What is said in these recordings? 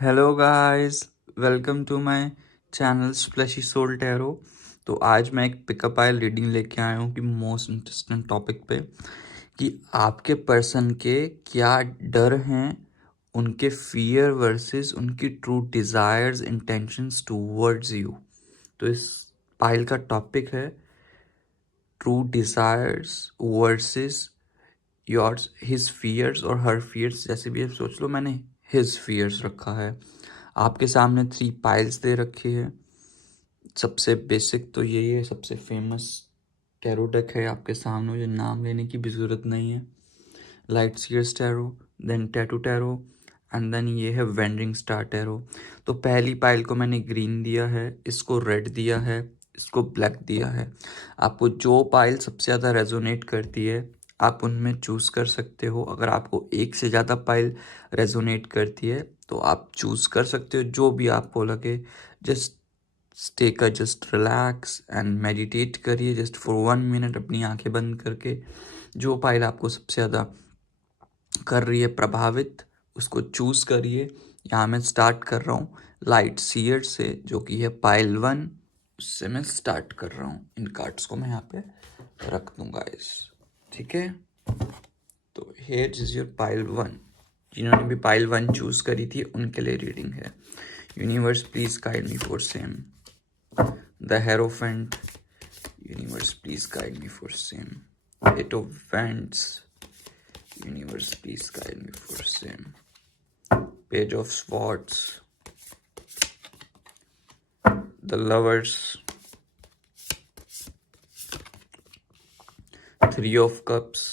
Hello guys, welcome to my channel Splashy Soul Tarot. तो आज मैं एक पिकअप आइल रीडिंग लेके आया हूँ कि मोस्ट इंटरेस्टिंग टॉपिक पे कि आपके पर्सन के क्या डर हैं, उनके फियर वर्सेस उनकी true desires intentions towards you. तो इस पाइल का टॉपिक है true desires versus yours his fears और हर फियर्स। जैसे भी आप सोच लो, मैंने हिज फियर्स रखा है। आपके सामने 3 पाइल्स दे रखी है। सबसे बेसिक तो यही है, सबसे फेमस टैरो डेक है आपके सामने, मुझे नाम लेने की भी ज़रूरत नहीं है। Light seers tarot, then tattoo tarot, and then ये है वेंडिंग स्टार टैरो। तो पहली पाइल को मैंने ग्रीन दिया है, इसको रेड दिया है, इसको ब्लैक दिया है। आपको जो पाइल सबसे ज़्यादा रेजोनेट करती है आप उनमें चूज़ कर सकते हो। अगर आपको एक से ज़्यादा पाइल रेजोनेट करती है तो आप चूज़ कर सकते हो जो भी आपको लगे। Just just relax and meditate करिए जस्ट फॉर 1 मिनट अपनी आंखें बंद करके। जो पाइल आपको सबसे ज़्यादा कर रही है प्रभावित, उसको चूज़ करिए। यहाँ मैं स्टार्ट कर रहा हूँ लाइट सीयर से, जो कि है पाइल 1। उससे मैं स्टार्ट कर रहा हूँ। इन कार्ड्स को मैं यहाँ पे रख दूंगा इस, ठीक है। तो हेयर इज योर पाइल 1। जिन्होंने भी पाइल 1 चूज करी थी उनके लिए रीडिंग है। Universe please guide me for same. The hierophant, universe please guide me for same. Eight of wands, universe please guide me for same. Page of Swords, the Lovers, 3 of Cups,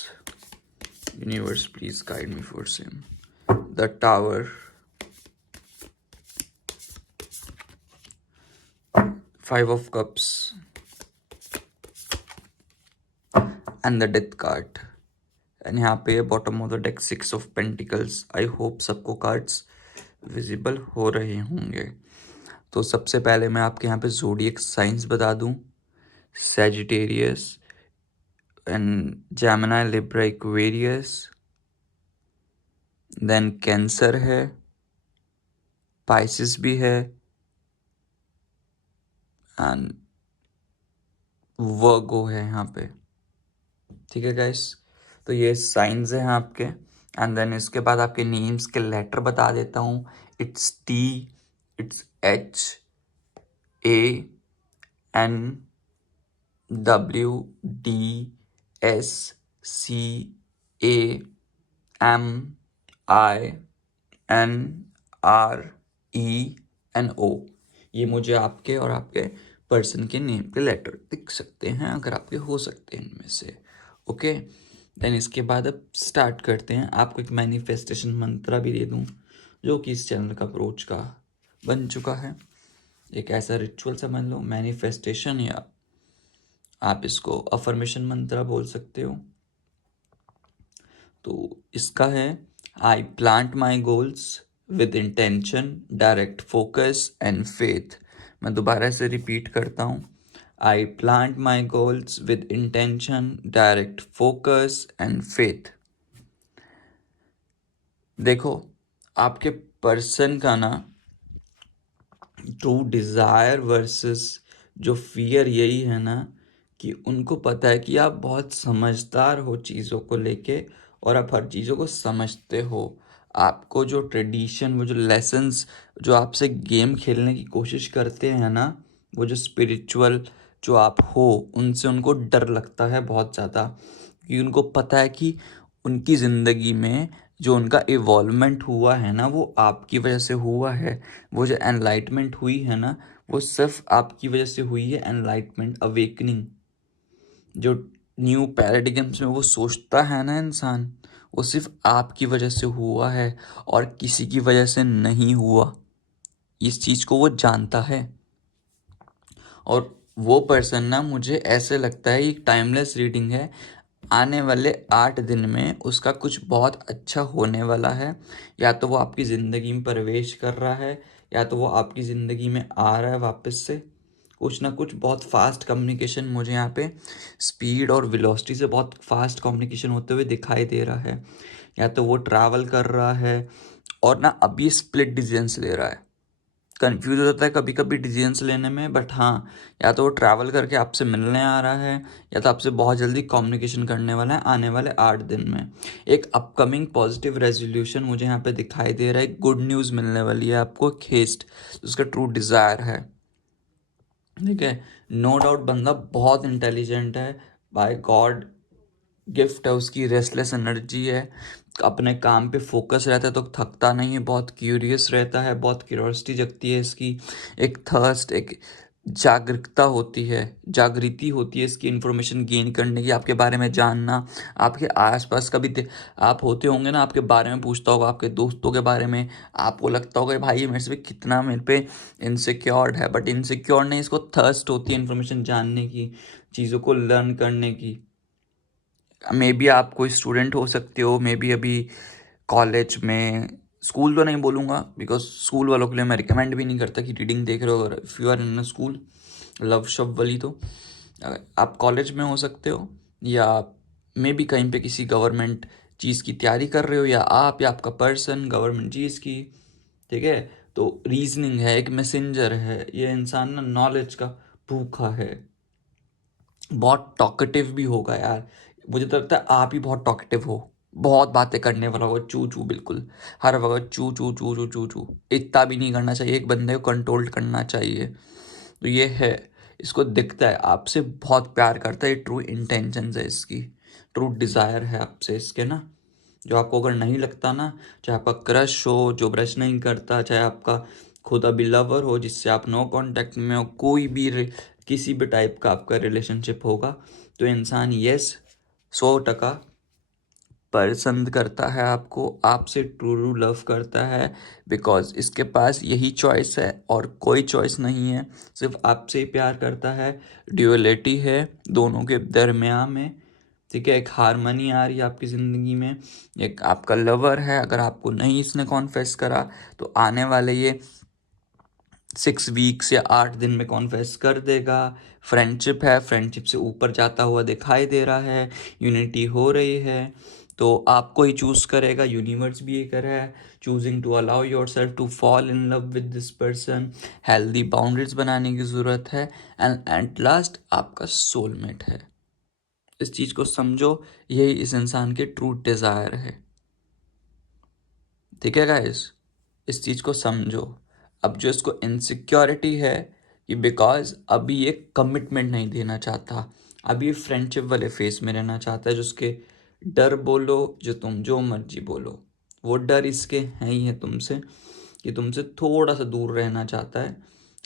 Universe please guide me for same. The Tower, 5 of Cups, and the Death card. And यहाँ पे bottom of the deck 6 of pentacles. I hope सबको cards visible हो रहे होंगे। तो सबसे पहले मैं आपके यहाँ पे ज़ोडिएक साइंस बता दूँ। Sagittarius and Gemini, Libra, Aquarius, then Cancer है, पाइसिस भी है, एंड वर्गो है यहाँ पे। ठीक है गाइस, तो ये साइंस हैं आपके। एंड देन इसके बाद आपके नेम्स के लेटर बता देता हूँ। It's T, it's H, A, N, W, D, S, C, A, M, I, N, R, E, N, O. ये मुझे आपके और आपके पर्सन के नेम के लेटर दिख सकते हैं, अगर आपके हो सकते हैं इनमें से। ओके, देन इसके बाद अब स्टार्ट करते हैं। आपको एक मैनिफेस्टेशन मंत्रा भी दे दूं जो कि इस चैनल का अप्रोच का बन चुका है। एक ऐसा रिचुअल समझ लो, मैनिफेस्टेशन, या आप इसको अफर्मेशन मंत्रा बोल सकते हो। तो इसका है, I plant my goals with intention, direct focus and faith. मैं दोबारा से रिपीट करता हूँ। I plant my goals with intention, direct focus and faith. देखो, आपके पर्सन का ना ट्रू डिज़ायर वर्सेस जो फियर यही है ना कि उनको पता है कि आप बहुत समझदार हो चीज़ों को लेके और आप हर चीज़ों को समझते हो। आपको जो ट्रेडिशन, वो जो लेसन्स जो आपसे गेम खेलने की कोशिश करते हैं ना, वो जो स्पिरिचुअल जो आप हो, उनसे उनको डर लगता है बहुत ज़्यादा। क्योंकि उनको पता है कि उनकी ज़िंदगी में जो उनका इवॉल्वमेंट हुआ है ना, वो आपकी वजह से हुआ है। वो जो एनलाइटमेंट हुई है ना, वो सिर्फ आपकी वजह से हुई है। एनलाइटमेंट, अवेकनिंग, जो न्यू पैराडिगम्स में वो सोचता है ना इंसान, वो सिर्फ आपकी वजह से हुआ है और किसी की वजह से नहीं हुआ। इस चीज़ को वो जानता है। और वो पर्सन ना, मुझे ऐसे लगता है एक टाइमलेस रीडिंग है। आने वाले 8 दिन में उसका कुछ बहुत अच्छा होने वाला है। या तो वो आपकी ज़िंदगी में प्रवेश कर रहा है, या तो वो आपकी ज़िंदगी में आ रहा है वापस से। कुछ ना कुछ बहुत फास्ट कम्युनिकेशन मुझे यहाँ पे स्पीड और वेलोसिटी से बहुत फास्ट कम्युनिकेशन होते हुए दिखाई दे रहा है। या तो वो ट्रैवल कर रहा है और ना अब ये स्प्लिट डिसीजंस ले रहा है, कंफ्यूज हो जाता है कभी कभी डिसीजंस लेने में। बट हाँ, या तो वो ट्रैवल करके आपसे मिलने आ रहा है या तो आपसे बहुत जल्दी कम्युनिकेशन करने वाला है आने वाले 8 दिन में। एक अपकमिंग पॉजिटिव रेजोल्यूशन मुझे यहाँ पे दिखाई दे रहा है, गुड न्यूज़ मिलने वाली है आपको, एक हेस्ट उसका ट्रू डिज़ायर है। ठीक है, नो डाउट बंदा बहुत इंटेलिजेंट है, बाय गॉड गिफ्ट है उसकी, रेस्टलेस एनर्जी है, अपने काम पे फोकस रहता है तो थकता नहीं है, बहुत क्यूरियस रहता है, बहुत क्यूरियोसिटी जगती है इसकी, एक थर्स्ट, एक जागरूकता होती है, जागृति होती है इसकी इन्फॉर्मेशन गेन करने की, आपके बारे में जानना, आपके आसपास कभी आप होते होंगे ना, आपके बारे में पूछता होगा, आपके दोस्तों के बारे में, आपको लगता होगा भाई ये मेरे से कितना मेरे पे इनसिक्योर्ड है, बट इनसिक्योर नहीं, इसको थर्स्ट होती है इन्फॉर्मेशन जानने की, चीज़ों को लर्न करने की। मे बी आप कोई स्टूडेंट हो सकते हो, मे बी अभी कॉलेज में, स्कूल तो नहीं बोलूँगा बिकॉज स्कूल वालों के लिए मैं रिकमेंड भी नहीं करता कि रीडिंग देख रहे हो, अगर if you are in school love शब वाली, तो आप कॉलेज में हो सकते हो, या मे बी कहीं पे किसी गवर्नमेंट चीज़ की तैयारी कर रहे हो, या आपका पर्सन गवर्नमेंट चीज़ की। ठीक है, तो रीजनिंग है, एक मैसेंजर है ये इंसान ना, नॉलेज का भूखा है, बहुत टॉकेटिव भी होगा यार, मुझे तो लगता है आप ही बहुत टॉकेटिव हो, बहुत बातें करने वाला हो, चू चू, बिल्कुल हर वक्त चू चू चू चू चू चू, इतना भी नहीं करना चाहिए, एक बंदे को कंट्रोल करना चाहिए। तो ये है, इसको दिखता है आपसे बहुत प्यार करता है, ट्रू इंटेंशंस है इसकी, ट्रू डिज़ायर है आपसे इसके ना, जो आपको अगर नहीं लगता ना, चाहे आपका क्रश हो जो ब्रश नहीं करता, चाहे आपका खुद अभी लवर हो जिससे आप नो कांटेक्ट में हो, कोई भी किसी भी टाइप का आपका रिलेशनशिप होगा, तो इंसान यस 100% पसंद करता है आपको, आपसे ट्रू लव करता है, बिकॉज इसके पास यही चॉइस है और कोई चॉइस नहीं है, सिर्फ आपसे ही प्यार करता है, ड्यूअलिटी है दोनों के दरमियान में। ठीक है, एक हारमनी आ रही है आपकी ज़िंदगी में, एक आपका लवर है, अगर आपको नहीं इसने कॉन्फेस करा तो आने वाले ये 6 वीक्स या 8 दिन में कॉन्फेस कर देगा। फ्रेंडशिप है, फ्रेंडशिप से ऊपर जाता हुआ दिखाई दे रहा है, यूनिटी हो रही है, तो आपको ही चूज करेगा, यूनिवर्स भी ये कर रहा है, choosing to allow your self to fall in love with this person, healthy boundaries बनाने की ज़रूरत है, एंड एट लास्ट आपका सोलमेट है। इस चीज़ को समझो, यही इस इंसान के ट्रू डिज़ायर है। ठीक है गाइस, इस चीज़ को समझो। अब जो इसको इनसिक्योरिटी है कि बिकॉज अभी ये कमिटमेंट नहीं देना चाहता, अभी ये फ्रेंडशिप वाले फेस में रहना चाहता है, जो उसके डर बोलो, जो तुम जो मर्जी बोलो, वो डर इसके हैं ही है तुमसे, कि तुमसे थोड़ा सा दूर रहना चाहता है,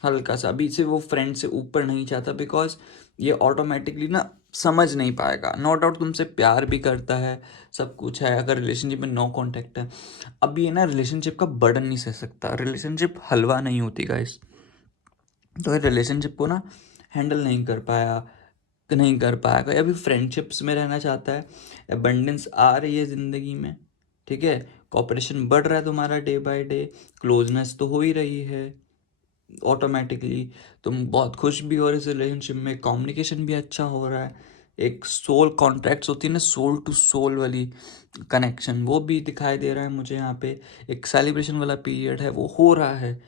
हल्का सा, अभी से वो फ्रेंड से ऊपर नहीं चाहता, बिकॉज ये ऑटोमेटिकली ना समझ नहीं पाएगा, नो डाउट तुमसे प्यार भी करता है, सब कुछ है, अगर रिलेशनशिप में नो कांटेक्ट है, अब ये ना रिलेशनशिप का बर्डन नहीं सह सकता, रिलेशनशिप हलवा नहीं होती गाइस, तो ये रिलेशनशिप को ना हैंडल नहीं कर पाएगा, या भी फ्रेंडशिप्स में रहना चाहता है, एबंडेंस आ रही है ज़िंदगी में, ठीक है, कॉपरेशन बढ़ रहा है तुम्हारा डे बाय डे, क्लोजनेस तो हो ही रही है ऑटोमेटिकली, तुम बहुत खुश भी हो रहे इस रिलेशनशिप में, कम्युनिकेशन भी अच्छा हो रहा है, एक सोल कॉन्ट्रैक्ट्स होती है ना, सोल टू सोल वाली कनेक्शन, वो भी दिखाई दे रहा है मुझे यहाँ पे, एक सेलिब्रेशन वाला पीरियड है वो हो रहा है,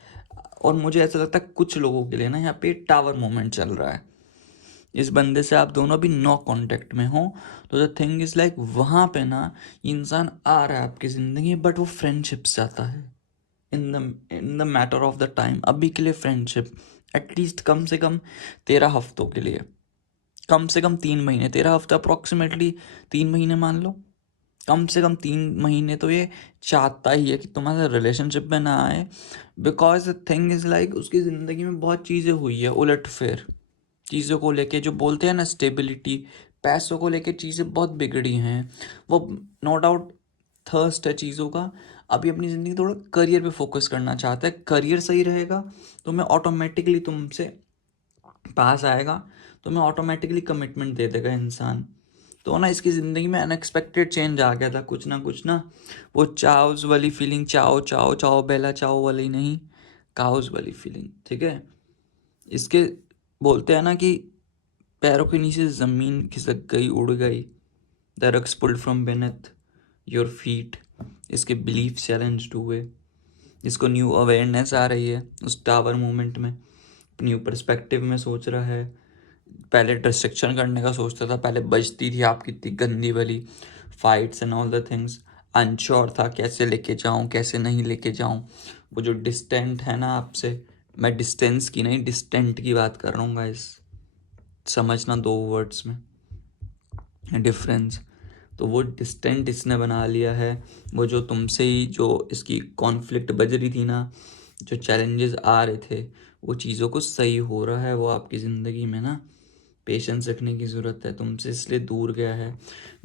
और मुझे ऐसा लगता है कुछ लोगों के लिए ना यहाँ पे टावर मोमेंट चल रहा है, इस बंदे से आप दोनों भी नो कांटेक्ट में हो, तो द थिंग इज लाइक वहाँ पे ना इंसान आ रहा है आपकी ज़िंदगी, बट वो फ्रेंडशिप से आता है, in the matter of the time, अभी के लिए फ्रेंडशिप, एटलीस्ट कम से कम 13 हफ्तों के लिए, कम से कम 3 महीने, 13 हफ्ते अप्रोक्सीमेटली 3 महीने मान लो, कम से कम 3 महीने तो ये चाहता ही है कि तुम्हारे रिलेशनशिप में ना आए, because the thing is like उसकी ज़िंदगी में बहुत चीज़ें हुई है उलट फेर, चीज़ों को लेके जो बोलते हैं ना स्टेबिलिटी, पैसों को लेके चीज़ें बहुत बिगड़ी हैं, वो नो डाउट थर्स्ट है चीज़ों का, अभी अपनी ज़िंदगी थोड़ा करियर पे फोकस करना चाहता है, करियर सही रहेगा तो मैं ऑटोमेटिकली तुमसे पास आएगा, तो मैं ऑटोमेटिकली कमिटमेंट दे देगा इंसान, तो ना इसकी ज़िंदगी में अनएक्सपेक्टेड चेंज आ गया था, कुछ ना, वो चाओज वाली फीलिंग, चाओ चाओ चाओ बेला चाओ वाली नहीं, काउज वाली फीलिंग, ठीक है, इसके बोलते हैं ना कि पैरों के नीचे ज़मीन खिसक गई, उड़ गई, the rugs pulled from beneath your feet, इसके बिलीफ चैलेंज्ड हुए, जिसको न्यू अवेयरनेस आ रही है उस टावर मोमेंट में, न्यू पर्सपेक्टिव में सोच रहा है। पहले डिस्ट्रक्शन करने का सोचता था, पहले बजती थी आपकी इतनी गंदी वाली fights and all the things, unsure था कैसे लेके जाऊं कैसे नहीं लेके जाऊं। वो जो डिस्टेंट है ना आपसे, मैं डिस्टेंस की नहीं डिस्टेंट की बात कर रहा हूँ गाइस, समझना 2 वर्ड्स में डिफरेंस। तो वो डिस्टेंट इसने बना लिया है। वो जो तुमसे ही जो इसकी कॉन्फ्लिक्ट बज रही थी ना, जो चैलेंजेस आ रहे थे, वो चीज़ों को सही हो रहा है वो आपकी ज़िंदगी में ना। पेशेंस रखने की ज़रूरत है, तुमसे इसलिए दूर गया है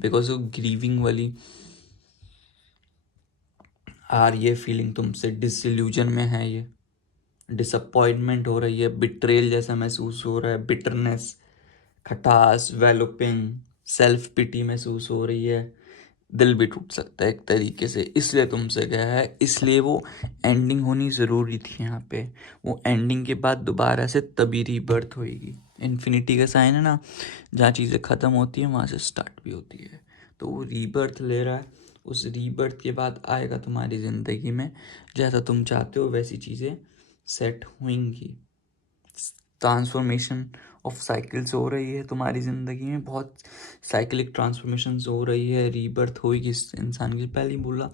बिकॉज वो ग्रीविंग वाली आ रही है फीलिंग तुमसे, डिसइल्यूजन में है ये, डिसअपॉइंटमेंट हो रही है, बिट्रेल जैसा महसूस हो रहा है, बिटरनेस, खटास, वेलोपिंग, सेल्फ पिटी महसूस हो रही है। दिल भी टूट सकता है एक तरीके से, इसलिए तुमसे गया है, इसलिए वो एंडिंग होनी ज़रूरी थी यहाँ पे। वो एंडिंग के बाद दोबारा से तभी रीबर्थ होएगी। इन्फिनिटी का साइन है ना, जहाँ चीज़ें ख़त्म होती हैं वहाँ से स्टार्ट भी होती है। तो वो रीबर्थ ले रहा है, उस रीबर्थ के बाद आएगा तुम्हारी ज़िंदगी में जैसा तुम चाहते हो वैसी चीज़ें सेट होंगी। ट्रांसफॉर्मेशन ऑफ साइकिल्स हो रही है तुम्हारी ज़िंदगी में, बहुत साइक्लिक ट्रांसफॉर्मेशंस हो रही है, रीबर्थ होगी इस इंसान की। पहले ही बोला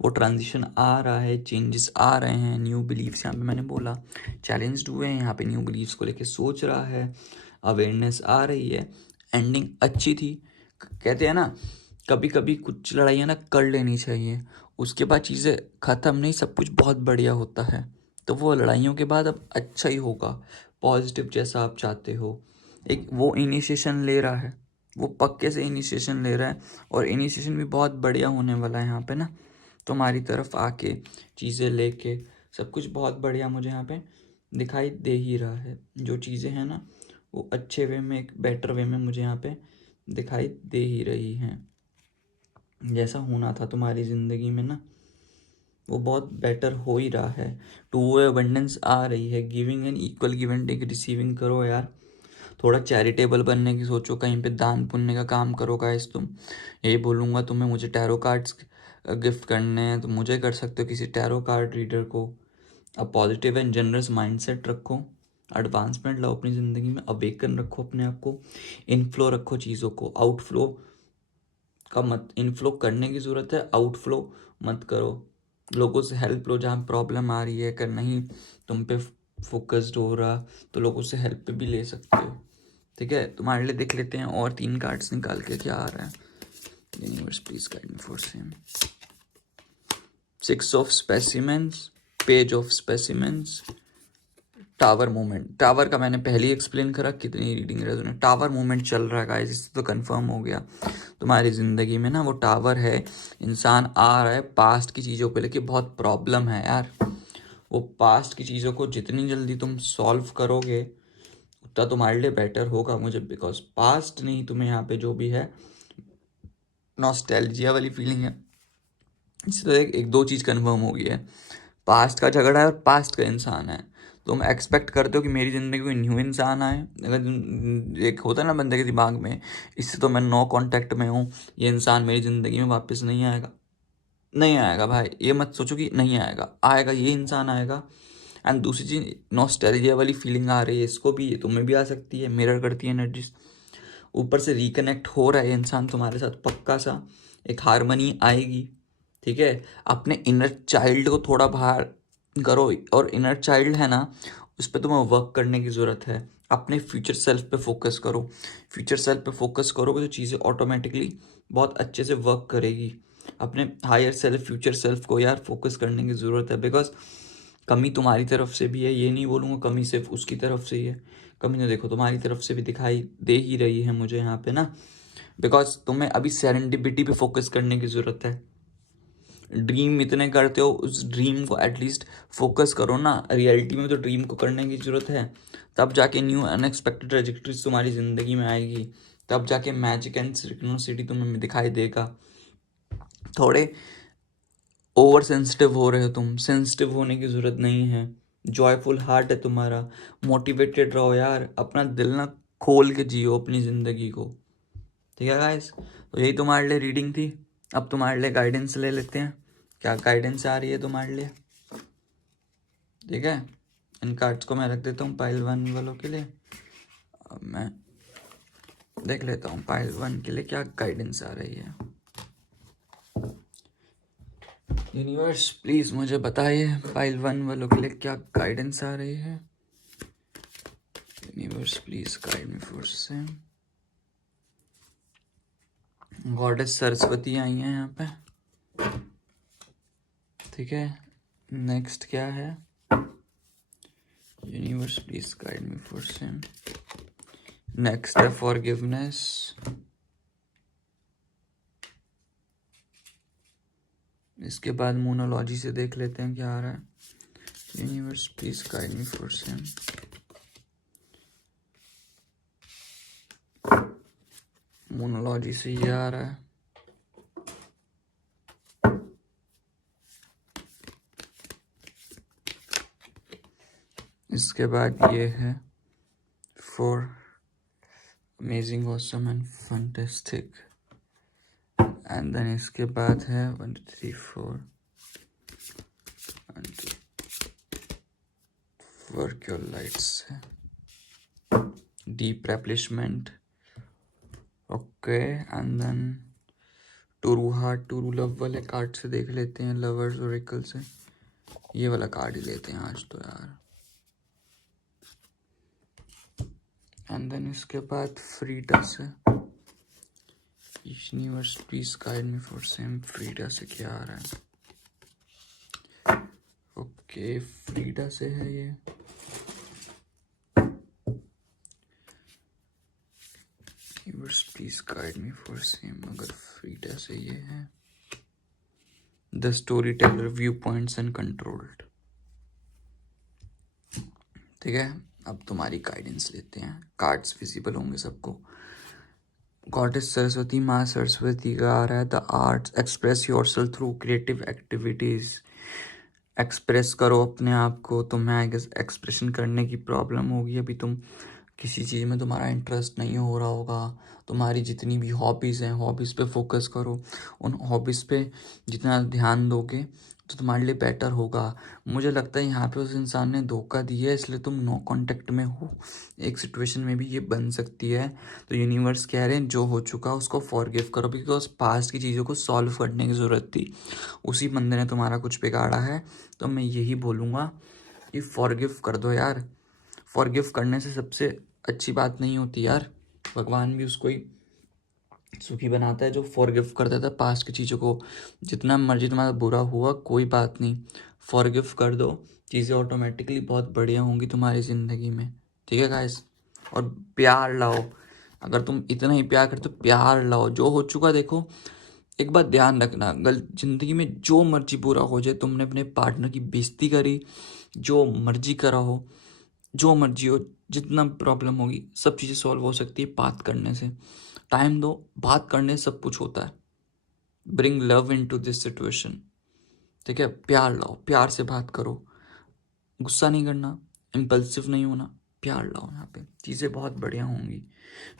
वो ट्रांजिशन आ रहा है, चेंजेस आ रहे हैं, न्यू बिलीव्स, यहाँ पे मैंने बोला चैलेंज्ड हुए हैं, यहाँ पे न्यू बिलीव्स को लेके सोच रहा है, अवेयरनेस आ रही है। एंडिंग अच्छी थी, कहते हैं ना कभी कभी कुछ लड़ाइयाँ ना कर लेनी चाहिए, उसके बाद चीज़ें ख़त्म नहीं, सब कुछ बहुत बढ़िया होता है। तो वो लड़ाइयों के बाद अब अच्छा ही होगा, पॉजिटिव जैसा आप चाहते हो। एक वो इनिशिएशन ले रहा है, वो पक्के से इनिशिएशन ले रहा है, और इनिशिएशन भी बहुत बढ़िया होने वाला है यहाँ पे ना, तुम्हारी तरफ आके चीज़ें लेके सब कुछ बहुत बढ़िया मुझे यहाँ पे दिखाई दे ही रहा है। जो चीज़ें हैं ना वो अच्छे वे में, एक बेटर वे में मुझे यहाँ पे दिखाई दे ही रही हैं। जैसा होना था तुम्हारी ज़िंदगी में ना वो बहुत बेटर हो ही रहा है। टू अबंडेंस आ रही है, giving and equal give and take, receiving करो यार। थोड़ा चैरिटेबल बनने की सोचो, कहीं पे दान पुण्य का काम करो गाइस तुम। यही बोलूँगा तुम्हें, मुझे टैरो कार्ड्स गिफ्ट करने हैं तो मुझे कर सकते हो, किसी टैरो कार्ड रीडर को। अब पॉजिटिव एंड जनरस माइंडसेट रखो, एडवांसमेंट लाओ अपनी ज़िंदगी में, अवेकन रखो अपने आप को, इनफ्लो रखो चीज़ों को, आउटफ्लो का मत, इनफ्लो करने की ज़रूरत है, आउटफ्लो मत करो। लोगों से हेल्प लो जहाँ प्रॉब्लम आ रही है, अगर नहीं तुम पे फोकस्ड हो रहा तो लोगों से हेल्प भी ले सकते हो। ठीक है, तुम्हारे लिए देख लेते हैं और 3 कार्ड्स निकाल के क्या आ रहा है। Universe please guide me for same. 6 of specimens, page of specimens, tower movement. Tower का मैंने पहले ही एक्सप्लेन करा, कितनी रीडिंग रेजोनेंस। टावर मूवमेंट चल रहा है गाइस, इससे तो कंफर्म हो गया तुम्हारी ज़िंदगी में ना वो टावर है। इंसान आ रहा है, पास्ट की चीज़ों को लेके बहुत प्रॉब्लम है यार। वो पास्ट की चीज़ों को जितनी जल्दी तुम सॉल्व करोगे उतना तुम्हारे लिए बेटर होगा मुझे, बिकॉज पास्ट नहीं, तुम्हें यहाँ पे जो भी है नॉस्टैल्जिया वाली फीलिंग है। इससे तो एक 2 चीज़ कन्फर्म हो गई है, पास्ट का झगड़ा है और पास्ट का इंसान है। तुम एक्सपेक्ट करते हो कि मेरी ज़िंदगी में न्यू इंसान आए, अगर एक होता है ना बंदे के दिमाग में, इससे तो मैं नो कांटेक्ट में हूँ, ये इंसान मेरी ज़िंदगी में वापस नहीं आएगा। नहीं आएगा भाई, ये मत सोचो कि नहीं आएगा, आएगा, ये इंसान आएगा। एंड दूसरी चीज़ नॉस्टैल्जिया वाली फीलिंग आ रही है, इसको भी, ये तुम्हें भी आ सकती है, मिरर करती है एनर्जीज। ऊपर से रिकनेक्ट हो रहा है इंसान तुम्हारे साथ पक्का सा, एक हारमनी आएगी। ठीक है, अपने इनर चाइल्ड को थोड़ा बाहर करो, और इनर चाइल्ड है ना उस पर तुम्हें वर्क करने की ज़रूरत है। अपने फ्यूचर सेल्फ पे फोकस करो, फ्यूचर सेल्फ पे फोकस करोगे तो चीज़ें ऑटोमेटिकली बहुत अच्छे से वर्क करेगी। अपने हायर सेल्फ, फ्यूचर सेल्फ को यार फोकस करने की ज़रूरत है, बिकॉज कमी तुम्हारी तरफ से भी है, ये नहीं बोलूँगा कमी सिर्फ उसकी तरफ से ही है, कमी तो देखो तुम्हारी तरफ से भी दिखाई दे ही रही है मुझे यहाँ पे ना, बिकॉज तुम्हें अभी सेरेंडिपिटी पे फोकस करने की ज़रूरत है। ड्रीम इतने करते हो, उस ड्रीम को एटलीस्ट फोकस करो ना, रियलिटी में तो ड्रीम को करने की ज़रूरत है, तब जाके न्यू अनएक्सपेक्टेड ट्रेजेक्टरीज तुम्हारी ज़िंदगी में आएगी, तब जाके मैजिक एंड सिटी तुम्हें दिखाई देगा। थोड़े ओवर सेंसिटिव हो रहे हो तुम, सेंसिटिव होने की ज़रूरत नहीं है, जॉयफुल हार्ट है तुम्हारा, मोटिवेटेड रहो यार, अपना दिल ना खोल के जियो अपनी ज़िंदगी को। ठीक है गाइस, तो यही तुम्हारे लिए रीडिंग थी। अब तुम्हारे लिए गाइडेंस ले लेते हैं, क्या गाइडेंस आ रही है तुम्हारे लिए। ठीक है, इन कार्ड्स को मैं रख देता हूँ पाइल 1 वालों के लिए। अब मैं देख लेता हूँ पाइल 1 के लिए क्या गाइडेंस आ रही है। यूनिवर्स प्लीज मुझे बताइए पाइल 1 वालों के लिए क्या गाइडेंस आ रही है। Universe please guide me for same. Goddess Saraswati आई है यहाँ पे, ठीक है। नेक्स्ट क्या है, universe please guide me for same. Next है फॉरगिवनेस। इसके बाद मोनोलॉजी से देख लेते हैं क्या आ रहा है। Universe please guide me for same. मोनोलॉजी से ये आ रहा है। इसके बाद ये है for amazing awesome and fantastic. And then इसके बाद है 1 2 3 4 वर्क योर लाइट्स है deep replenishment. Okay, and then true heart true love वाले कार्ड से देख लेते हैं, लवर्स ओरेकल से। ये वाला कार्ड ही लेते हैं आज तो यार। एंड देन इसके बाद फ्रीडा से। Universe please guide me for same. Frida से क्या आ रहा है। ओके, फ्रीडा से है ये। Universe please guide me for same. अगर फ्रीडा से ये है the story teller, view points and controlled. ठीक है, अब तुम्हारी गाइडेंस लेते हैं। कार्ड्स विजिबल होंगे सबको। गॉडेस सरस्वती, माँ सरस्वती का आ रहा है the arts, express yourself through creative activities. Express करो अपने आप को। तुम्हें आई गेस एक्सप्रेशन करने की प्रॉब्लम होगी अभी। तुम किसी चीज़ में तुम्हारा इंटरेस्ट नहीं हो रहा होगा। तुम्हारी जितनी भी हॉबीज़ हैं, हॉबीज़ पे फोकस करो। उन हॉबीज़ पे जितना ध्यान दोगे तो तुम्हारे लिए बेटर होगा। मुझे लगता है यहाँ पे उस इंसान ने धोखा दिया है, इसलिए तुम नो कांटेक्ट में हो। एक सिचुएशन में भी ये बन सकती है। तो यूनिवर्स कह रहे हैं जो हो चुका उसको फॉरगिव करो, बिकॉज पास्ट की चीज़ों को सॉल्व करने की ज़रूरत थी। उसी बंदे ने तुम्हारा कुछ बिगाड़ा है। तो मैं यही बोलूँगा कि फॉरगिव कर दो यार। फॉरगिव करने से सबसे अच्छी बात नहीं होती यार। भगवान भी उसको ही सुखी बनाता है जो फॉरगिव कर देता है पास्ट की चीज़ों को। जितना मर्जी तुम्हारा बुरा हुआ कोई बात नहीं, फॉरगिव कर दो। चीज़ें ऑटोमेटिकली बहुत बढ़िया होंगी तुम्हारी ज़िंदगी में। ठीक है गाइस, और प्यार लाओ। अगर तुम इतना ही प्यार करते हो, प्यार लाओ। जो हो चुका देखो, एक बात ध्यान रखना, ज़िंदगी में जो मर्जी बुरा हो जाए, तुमने अपने पार्टनर की बेइज्जती करी, जो मर्जी करा हो, जो मर्जी हो, जितना प्रॉब्लम होगी सब चीज़ें सॉल्व हो सकती है बात करने से। टाइम दो, बात करने से सब कुछ होता है। Bring love into this situation. ठीक है, प्यार लाओ, प्यार से बात करो। गुस्सा नहीं करना, इम्पल्सिव नहीं होना, प्यार लाओ। यहाँ पे चीज़ें बहुत बढ़िया होंगी।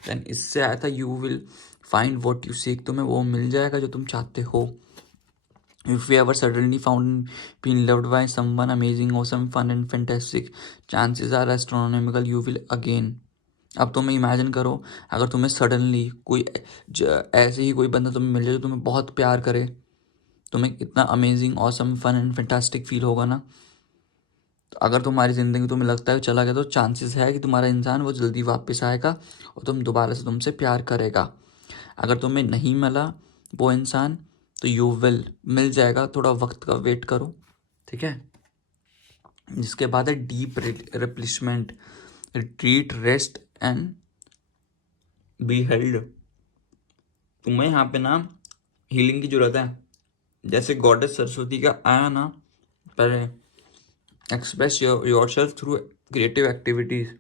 देन इससे आया था you will find what you seek. तुम्हें वो मिल जाएगा जो तुम चाहते हो। If you ever suddenly found being loved by someone amazing, awesome, fun and fantastic, chances are astronomical you will again. अब तुम्हें इमेजिन करो, अगर तुम्हें सडनली कोई ऐसे ही कोई बंदा तुम्हें मिल जाए जो तुम्हें बहुत प्यार करे, तुम्हें कितना amazing, awesome, fun and fantastic feel होगा ना। तो अगर तुम्हारी ज़िंदगी तुम्हें लगता है चला गया, तो चांसेस है कि तुम्हारा इंसान वो जल्दी वापस आएगा और तुम दोबारा से तुमसे प्यार करेगा। अगर तुम्हें नहीं मिला वो इंसान, तो यू विल मिल जाएगा। थोड़ा वक्त का वेट करो, ठीक है। जिसके बाद है deep replacement, retreat, rest and be held. तुम्हें यहाँ पे ना हीलिंग की जरूरत है। जैसे गॉडेस सरस्वती का आया ना पहले, express yourself through creative activities.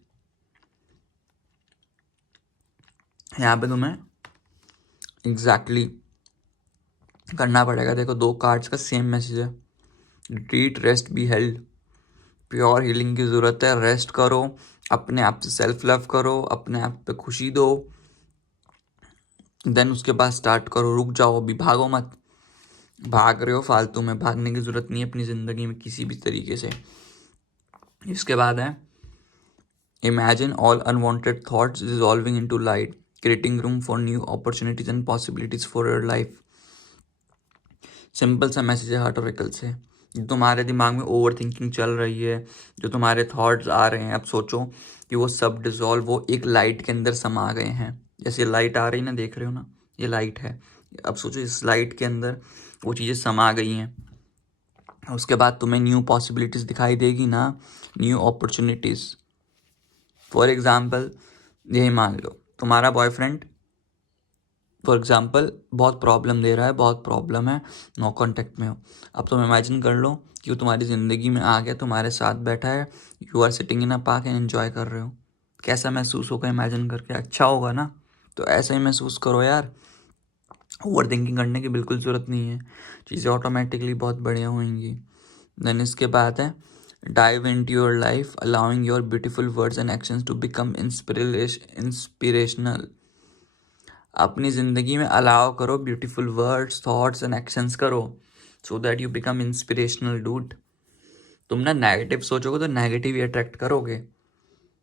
यहाँ पे तुम्हें एग्जैक्टली करना पड़ेगा। देखो, 2 कार्ड्स का सेम मैसेज है, retreat, rest, be held. Pure healing की ज़रूरत है। रेस्ट करो, अपने आप से सेल्फ लव करो, अपने आप पे खुशी दो। देन उसके बाद स्टार्ट करो। रुक जाओ, अभी भागो मत। भाग रहे हो फालतू में, भागने की ज़रूरत नहीं है अपनी ज़िंदगी में किसी भी तरीके से। इसके बाद है imagine all unwanted thoughts dissolving into light, creating room for new opportunities and possibilities for your life. Simple सा मैसेज है हार्ट ऑरेकल से। जो तुम्हारे दिमाग में ओवर थिंकिंग चल रही है, जो तुम्हारे थॉट्स आ रहे हैं, अब सोचो कि वो सब डिसॉल्व, वो एक लाइट के अंदर समा गए हैं। जैसे लाइट आ रही ना, देख रहे हो ना, ये लाइट है। अब सोचो इस लाइट के अंदर वो चीज़ें समा गई हैं। उसके बाद तुम्हें न्यू पॉसिबिलिटीज़ दिखाई देगी ना, न्यू अपॉर्चुनिटीज़। फॉर एग्जाम्पल, यही मान लो तुम्हारा बॉयफ्रेंड फॉर एग्जाम्पल बहुत प्रॉब्लम दे रहा है, बहुत प्रॉब्लम है, नो कांटेक्ट में हो। अब तुम इमेजिन कर लो कि वो तुम्हारी ज़िंदगी में आ गया, तुम्हारे साथ बैठा है, you are sitting in a park and enjoy कर रहे हो। कैसा महसूस होगा इमेजिन करके? अच्छा होगा ना। तो ऐसा ही महसूस करो यार। ओवर थिंकिंग करने की बिल्कुल ज़रूरत नहीं है, चीज़ें ऑटोमेटिकली बहुत बढ़िया होंगी। देन इसके बाद है dive into your life, allowing your beautiful words and actions to become inspirational. अपनी ज़िंदगी में अलाउ करो beautiful words, thoughts and actions करो, so that you become inspirational dude. तुम ना नेगेटिव सोचोगे तो नेगेटिव ही अट्रैक्ट करोगे।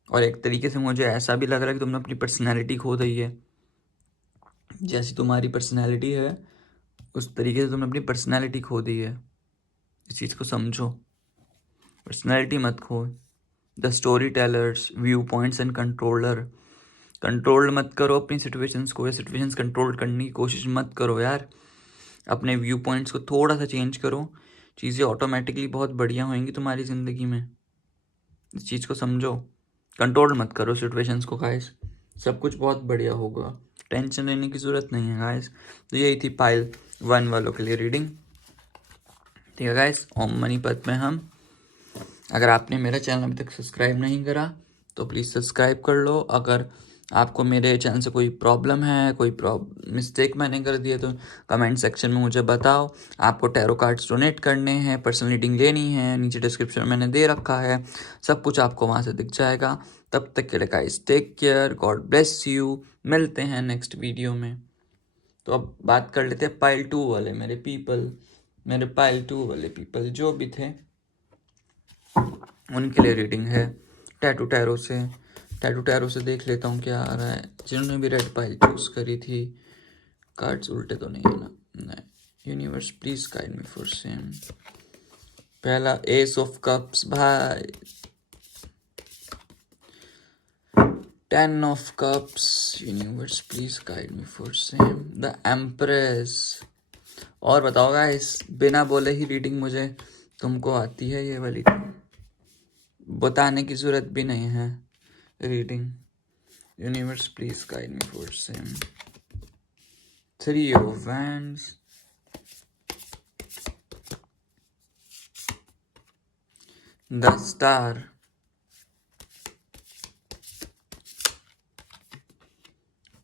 और एक तरीके से मुझे ऐसा भी लग रहा है कि तुमने अपनी पर्सनैलिटी खो दी है। जैसी तुम्हारी पर्सनैलिटी है उस तरीके से तुमने अपनी पर्सनैलिटी खो दी है। इस चीज़ को समझो, पर्सनैलिटी मत खो। The story tellers, view points and controller. Control मत करो अपनी सिचुएशंस को, या सिचुएशंस कंट्रोल करने की कोशिश मत करो यार। अपने व्यू पॉइंट्स को थोड़ा सा चेंज करो, चीज़ें ऑटोमेटिकली बहुत बढ़िया होंगी तुम्हारी ज़िंदगी में। इस चीज़ को समझो, कंट्रोल मत करो सिचुएशंस को गाइस, सब कुछ बहुत बढ़िया होगा, टेंशन लेने की ज़रूरत नहीं है गाइस। तो यही थी पाइल 1 वालों के लिए रीडिंग। ठीक है गाइस, ओम मणिपत में हम। अगर आपने मेरा चैनल अभी तक सब्सक्राइब नहीं करा तो प्लीज़ सब्सक्राइब कर लो। अगर आपको मेरे चैनल से कोई प्रॉब्लम है, कोई मिस्टेक मैंने कर दिया, तो कमेंट सेक्शन में मुझे बताओ। आपको टैरो कार्ड्स डोनेट करने हैं, पर्सनल रीडिंग लेनी है, नीचे डिस्क्रिप्शन में मैंने दे रखा है, सब कुछ आपको वहाँ से दिख जाएगा। तब तक के लिए guys take care, God bless you. मिलते हैं नेक्स्ट वीडियो में। तो अब बात कर लेते हैं पाइल 2 वाले मेरे पीपल, मेरे पाइल 2 वाले पीपल जो भी थे उनके लिए रीडिंग है टैटू टैरो से। टैटू टैरो से देख लेता हूँ क्या आ रहा है। जिन्होंने भी रेड पाइल चूज करी थी, कार्ड्स उल्टे तो नहीं है ना? नहीं। Universe please guide me for same. पहला एस ऑफ कप्स भाई, 10 of cups, universe please guide me for same, the empress. और बताओ गाइस, बिना बोले ही रीडिंग मुझे तुमको आती है, ये वाली बताने की जरूरत भी नहीं है reading. Universe please guide me for same, 3 of wands, the star,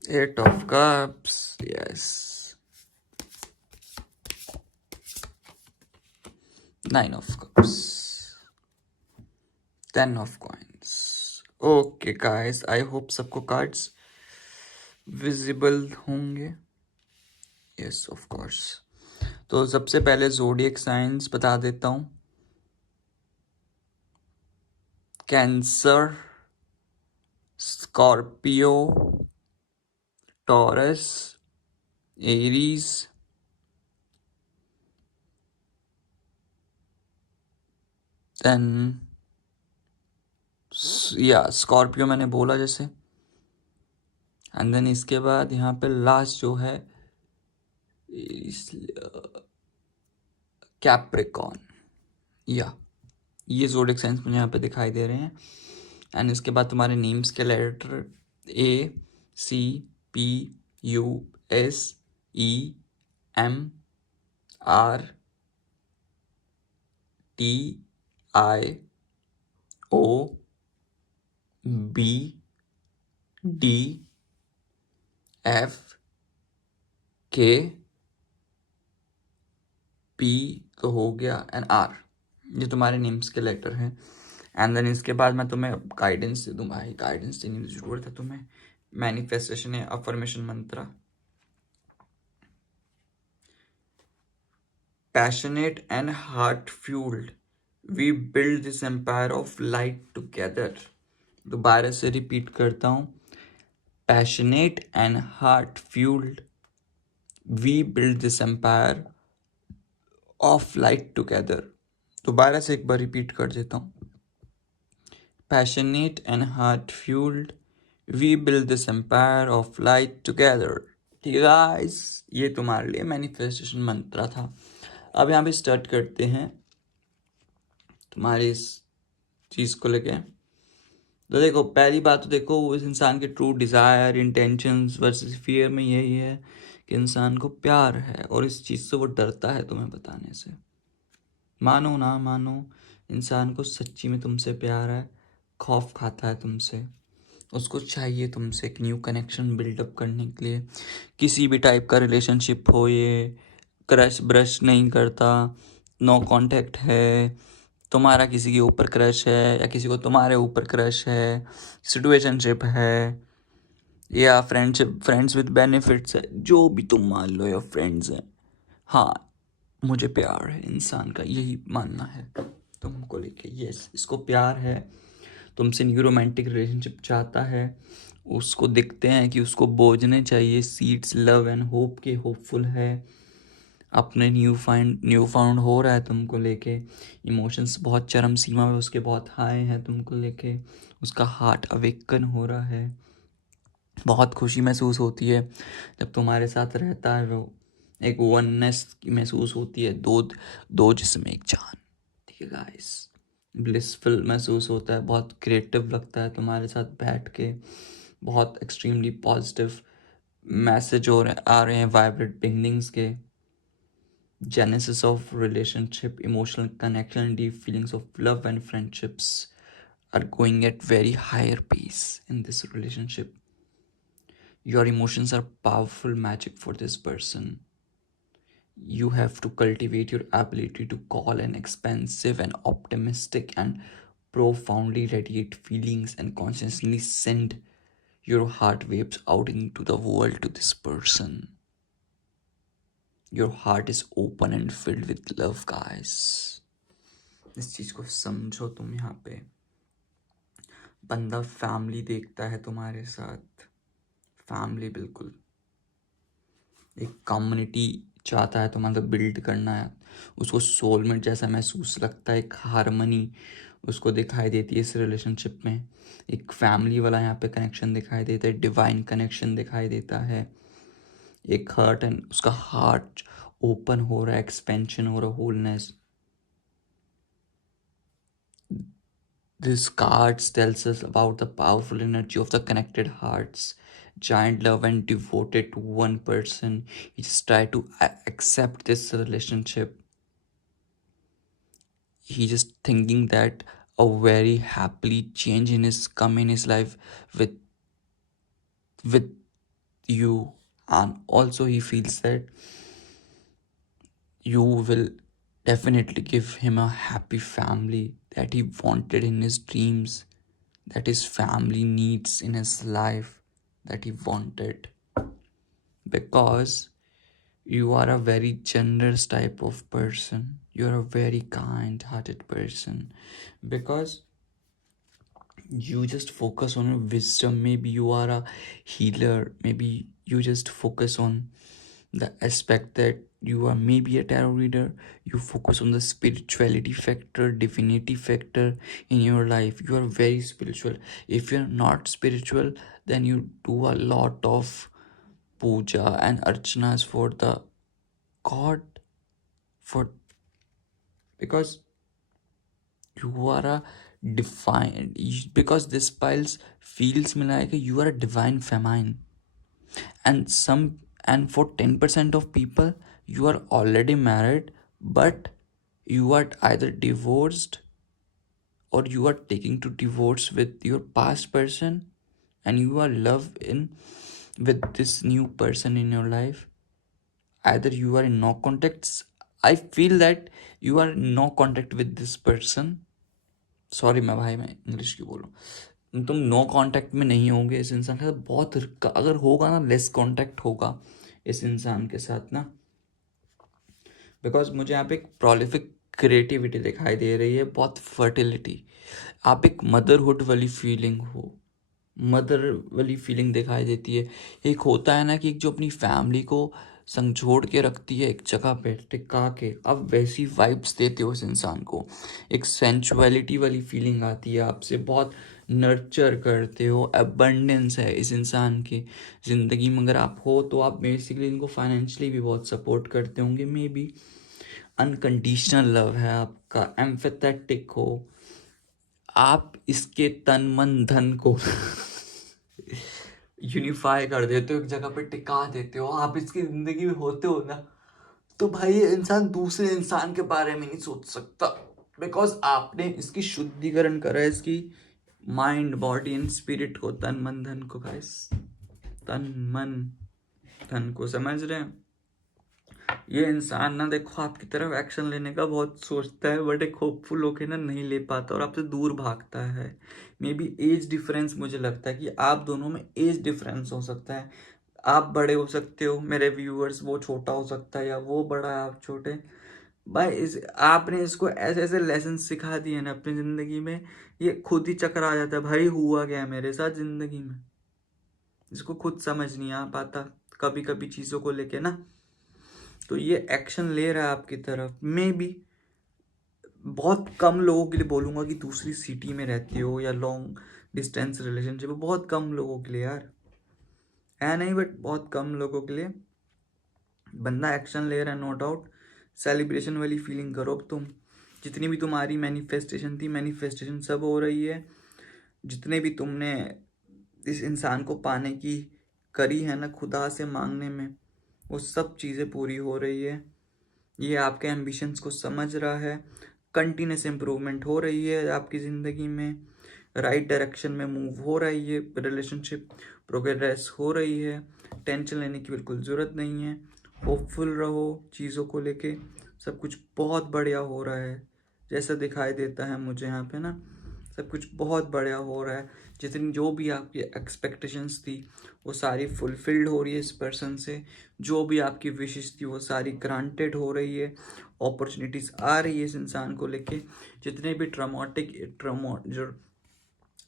8 of cups, yes, 9 of cups, 10 of coins। Okay guys, I hope सबको कार्ड्स विजिबल होंगे। Yes of course. तो सबसे पहले ज़ोडिएक साइंस बता देता हूँ। Cancer, Scorpio, Taurus, Aries, then या Scorpio मैंने बोला जैसे, एंड देन इसके बाद यहाँ पे लास्ट जो है कैप्रिकॉन। या ये ज़ोडिएक साइंस मुझे यहाँ पे दिखाई दे रहे हैं। एंड इसके बाद तुम्हारे नेम्स के letter A C P U S E M R T I O B D F K P तो हो गया, एंड R, ये तुम्हारे नेम्स के लेटर हैं। एंड देन इसके बाद मैं तुम्हें गाइडेंस दे दूँ भाई, गाइडेंस देने की ज़रूरत है तुम्हें। मैनिफेस्टेशन है, अफर्मेशन मंत्र। Passionate and heart fueled we build this empire of light together. दोबारा से रिपीट करता हूँ, passionate and heart fueled, we build this empire of light together. दोबारा से एक बार रिपीट कर देता हूँ, passionate and heart fueled, we build this empire of light together. ठीक है गाइस, ये तुम्हारे लिए मैनिफेस्टेशन मंत्र था। अब यहाँ पे स्टार्ट करते हैं तुम्हारी इस चीज़ को लेके। तो देखो, पहली बात तो देखो, उस इंसान के true desire, intentions versus fear में यही है कि इंसान को प्यार है और इस चीज़ से वो डरता है तुम्हें बताने से। मानो ना मानो, इंसान को सच्ची में तुमसे प्यार है, खौफ खाता है तुमसे, उसको चाहिए तुमसे एक न्यू कनेक्शन बिल्डअप करने के लिए। किसी भी टाइप का रिलेशनशिप हो, ये क्रश ब्रश नहीं करता, नो कांटेक्ट है, तुम्हारा किसी के ऊपर क्रश है या किसी को तुम्हारे ऊपर क्रश है, सिचुएशनशिप है या फ्रेंड्स विद बेनिफिट्स है, जो भी तुम मान लो या फ्रेंड्स हैं, हाँ मुझे प्यार है इंसान का, यही मानना है तुमको लेके। यस, इसको प्यार है, तुमसे न्यू रोमांटिक रिलेशनशिप चाहता है, उसको दिखते हैं कि उसको बोझने चाहिए सीड्स लव एंड होप के, होपफुल है, अपने न्यू फाउंड हो रहा है तुमको लेके, इमोशंस बहुत चरम सीमा पे उसके बहुत हाई हैं तुमको लेके, उसका हार्ट अवेकन हो रहा है, बहुत खुशी महसूस होती है जब तुम्हारे साथ रहता है वो, एक वननेस महसूस होती है, दो दो जिस्म एक जान। ठीक है गाइस, ब्लिसफुल महसूस होता है, बहुत क्रिएटिव लगता है तुम्हारे साथ बैठ के, बहुत एक्सट्रीमली पॉजिटिव मैसेज आ रहे हैं वाइब्रेट बिगनिंग्स के, genesis of relationship, emotional connection, deep feelings of love and friendships are going at very higher pace in this relationship. Your emotions are powerful magic for this person. You have to cultivate your ability to call an expansive and optimistic and profoundly radiate feelings and consciously send your heart waves out into the world to this person. Your heart is open and filled with love, guys. इस चीज़ को समझो तुम। यहाँ पे बंदा family देखता है तुम्हारे साथ, फैमिली बिल्कुल एक कम्युनिटी चाहता है तुम्हारा बिल्ड करना है, उसको सोलमेट जैसा महसूस लगता है, एक हारमनी उसको दिखाई देती है इस रिलेशनशिप में, एक फैमिली वाला यहाँ पे कनेक्शन दिखाई देता है, डिवाइन कनेक्शन दिखाई देता है, एक हर्ट एंड उसका हार्ट ओपन हो रहा है, एक्सपेंशन हो रहा है, wholeness. This cards tells us about the powerful energy of the connected hearts, giant love and devoted to one person. He just try to accept this relationship. He just thinking that a very happily change in his come in his life with with you, and also he feels that you will definitely give him a happy family that he wanted in his dreams, that his family needs in his life, that he wanted, because you are a very generous type of person, you're a very kind hearted person, because you just focus on your wisdom. Maybe you are a healer, maybe you just focus on the aspect that you are maybe a tarot reader, you focus on the spirituality factor, divinity factor in your life. You are very spiritual. If you're not spiritual, then you do a lot of puja and archanas for the god, for because you are a divine, because this piles feels me like you are a divine feminine, and some, and for 10% of people you are already married, but you are either divorced or you are taking to divorce with your past person, and you are love in with this new person in your life. Either you are in no contacts, I feel that you are in no contact with this person, sorry मैं भाई मैं English क्यों बोलूँ, तुम no contact में नहीं होगे इस इंसान के साथ, बहुत अगर होगा ना लेस कांटेक्ट होगा इस इंसान के साथ ना, बिकॉज मुझे यहाँ पे एक प्रोलिफिक क्रिएटिविटी दिखाई दे रही है, बहुत फर्टिलिटी। आप एक मदरहुड वाली फीलिंग हो, मदर वाली फीलिंग दिखाई देती है। एक होता है ना कि जो अपनी फैमिली को संजोड़ के रखती है एक जगह पे टिका के, अब वैसी वाइब्स देते हो इस इंसान को। एक सेंचुअलिटी वाली फीलिंग आती है आपसे, बहुत नर्चर करते हो, अबंडेंस है इस इंसान की ज़िंदगी में। अगर आप हो तो आप बेसिकली इनको फाइनेंशियली भी बहुत सपोर्ट करते होंगे, मे बी अनकंडीशनल लव है आपका, एम्फेथेटिक हो आप, इसके तन मन धन को यूनिफाई कर देते हो, एक जगह पे टिका देते हो। आप इसकी जिंदगी में होते हो ना, तो भाई ये इंसान दूसरे इंसान के बारे में नहीं सोच सकता, बिकॉज आपने इसकी शुद्धिकरण करा है, इसकी माइंड बॉडी एंड स्पिरिट को, तन मन धन को। गाइस, तन मन धन को समझ रहे हैं? ये इंसान ना देखो आपकी तरफ एक्शन लेने का बहुत सोचता है, बट एक होपफुल होके ना नहीं ले पाता और आपसे दूर भागता है। मे बी एज डिफरेंस, मुझे लगता है कि आप दोनों में एज डिफरेंस हो सकता है। आप बड़े हो सकते हो मेरे व्यूअर्स, वो छोटा हो सकता है, या वो बड़ा है आप छोटे। भाई आपने इसको ऐसे ऐसे लेसन सिखा दिए ना अपनी जिंदगी में, ये खुद ही चक्कर आ जाता है भाई हुआ क्या है मेरे साथ जिंदगी में। इसको खुद समझ नहीं आ पाता कभी कभी चीज़ों को लेके ना, तो ये एक्शन ले रहा है आपकी तरफ। मे बी बहुत कम लोगों के लिए बोलूँगा कि दूसरी सिटी में रहते हो या लॉन्ग डिस्टेंस रिलेशनशिप, बहुत कम लोगों के लिए यार है नहीं, बट बहुत कम लोगों के लिए बंदा एक्शन ले रहा है, नो डाउट। सेलिब्रेशन वाली फीलिंग करो अब तुम। जितनी भी तुम्हारी मैनिफेस्टेशन थी, मैनिफेस्टेशन सब हो रही है। जितने भी तुमने इस इंसान को पाने की करी है ना, खुदा से मांगने में, वो सब चीज़ें पूरी हो रही है। ये आपके एम्बिशंस को समझ रहा है, कंटिन्यूस इम्प्रूवमेंट हो रही है आपकी ज़िंदगी में, राइट डायरेक्शन में मूव हो रही है, रिलेशनशिप प्रोग्रेस हो रही है। टेंशन लेने की बिल्कुल ज़रूरत नहीं है, होपफुल रहो चीज़ों को लेके, सब कुछ बहुत बढ़िया हो रहा है जैसा दिखाई देता है मुझे यहाँ पे ना, सब कुछ बहुत बढ़िया हो रहा है। जितनी जो भी आपकी एक्सपेक्टेशंस थी वो सारी फुलफिल्ड हो रही है इस पर्सन से, जो भी आपकी विशेष थी वो सारी ग्रांटेड हो रही है, अपॉर्चुनिटीज़ आ रही है इस इंसान को लेके। जितने भी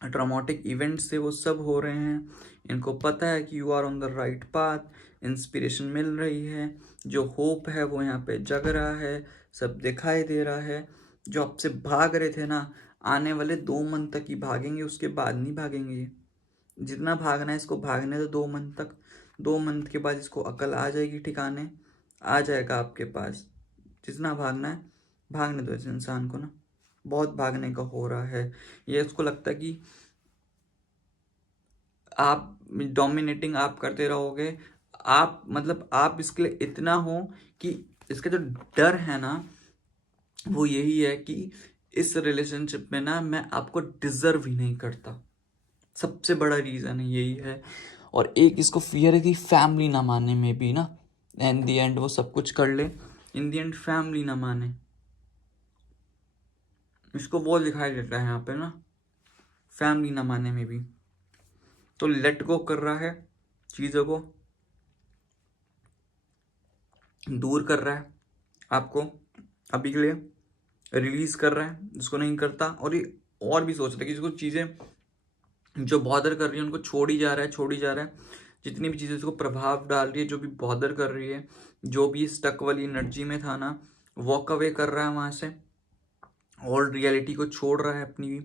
ट्रामेटिक इवेंट्स थे वो सब हो रहे हैं। इनको पता है कि you are on the right path, inspiration मिल रही है, जो होप है वो यहाँ पे जग रहा है, सब दिखाई दे रहा है। जो आपसे भाग रहे थे ना, आने वाले 2 मंथ तक ही भागेंगे, उसके बाद नहीं भागेंगे ये। जितना भागना है इसको भागने तो 2 मंथ तक, 2 मंथ के बाद इसको अकल आ जाएगी ठिकाने, आ जाएगा आपके पास। जितना भागना है भागने दो इस इंसान को ना, बहुत भागने का हो रहा है। ये उसको लगता है कि आप डोमिनेटिंग आप करते रहोगे, आप मतलब आप इसके लिए इतना हो कि इसका जो डर है ना वो यही है कि इस रिलेशनशिप में ना मैं आपको डिजर्व ही नहीं करता, सबसे बड़ा रीज़न यही है। और एक इसको फियर है कि फैमिली ना माने में भी ना, एंड दी एंड वो सब कुछ कर ले, इन दी एंड फैमिली ना माने, इसको वो दिखाई देता है यहाँ पे ना, फैमिली ना माने में भी। तो लेट गो कर रहा है चीज़ों को, दूर कर रहा है आपको अभी के लिए, रिलीज कर रहा है जिसको नहीं करता, और ये और भी सोच रहा है कि जिसको चीज़ें जो बॉदर कर रही है उनको छोड़ ही जा रहा है, छोड़ ही जा रहा है। जितनी भी चीज़ें उसको प्रभाव डाल रही है, जो भी बॉदर कर रही है, जो भी स्टक वाली एनर्जी में था ना, वॉक अवे कर रहा है वहाँ से, ओल्ड रियलिटी को छोड़ रहा है अपनी भी,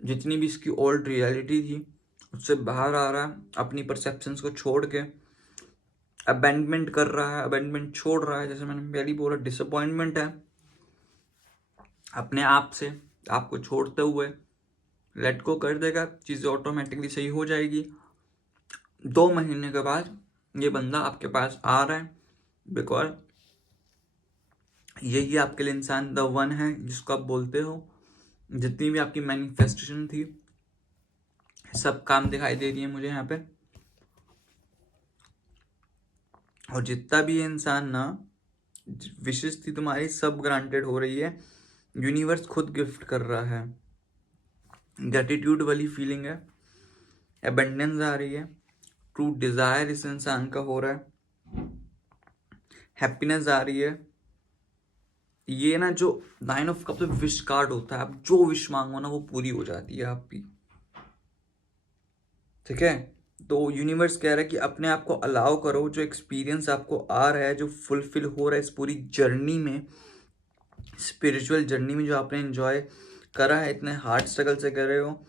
जितनी भी इसकी ओल्ड रियलिटी थी उससे बाहर आ रहा है, अपनी परसेप्शंस को छोड़ के अबेंडमेंट कर रहा है, अबेंडमेंट छोड़ रहा है। जैसे मैंने पहले बोला, डिसअपॉइंटमेंट है अपने आप से, आपको छोड़ते हुए लेट गो कर देगा, चीज़ें ऑटोमेटिकली सही हो जाएगी। 2 महीने के बाद ये बंदा आपके पास आ रहा है, बिकॉज यही आपके लिए इंसान द वन है जिसको आप बोलते हो। जितनी भी आपकी मैनिफेस्टेशन थी सब काम दिखाई दे रही है मुझे यहाँ पे, और जितना भी इंसान ना विशेष थी तुम्हारी सब ग्रांटेड हो रही है, यूनिवर्स खुद गिफ्ट कर रहा है। ग्रेटिट्यूड वाली फीलिंग है, एबंडेंस आ रही है, ट्रू डिजायर इस इंसान का हो रहा है, हैप्पीनेस आ रही है, ये ना जो 9 ऑफ कप विश कार्ड होता है, आप जो विश मांगो ना वो पूरी हो जाती है आपकी, ठीक है। तो यूनिवर्स कह रहा है कि अपने आप को अलाउ करो, जो एक्सपीरियंस आपको आ रहा है, जो फुलफिल हो रहा है इस पूरी जर्नी में, स्पिरिचुअल जर्नी में जो आपने एंजॉय करा है, इतने हार्ड स्ट्रगल से कर रहे हो,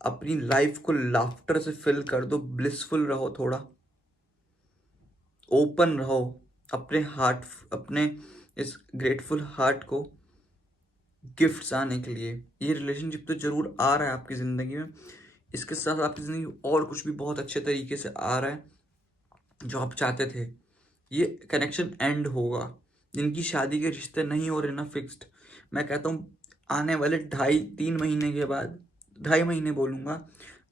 अपनी लाइफ को लाफ्टर से फिल कर दो, ब्लिसफुल रहो, थोड़ा ओपन रहो अपने हार्ट, अपने इस ग्रेटफुल हार्ट को गिफ्ट्स आने के लिए। ये रिलेशनशिप तो जरूर आ रहा है आपकी ज़िंदगी में, इसके साथ आपकी ज़िंदगी में और कुछ भी बहुत अच्छे तरीके से आ रहा है जो आप चाहते थे। ये कनेक्शन एंड होगा। जिनकी शादी के रिश्ते नहीं हो रहे ना फिक्स्ड, मैं कहता हूँ आने वाले 2.5-3 महीने के बाद, 2.5 महीने बोलूँगा,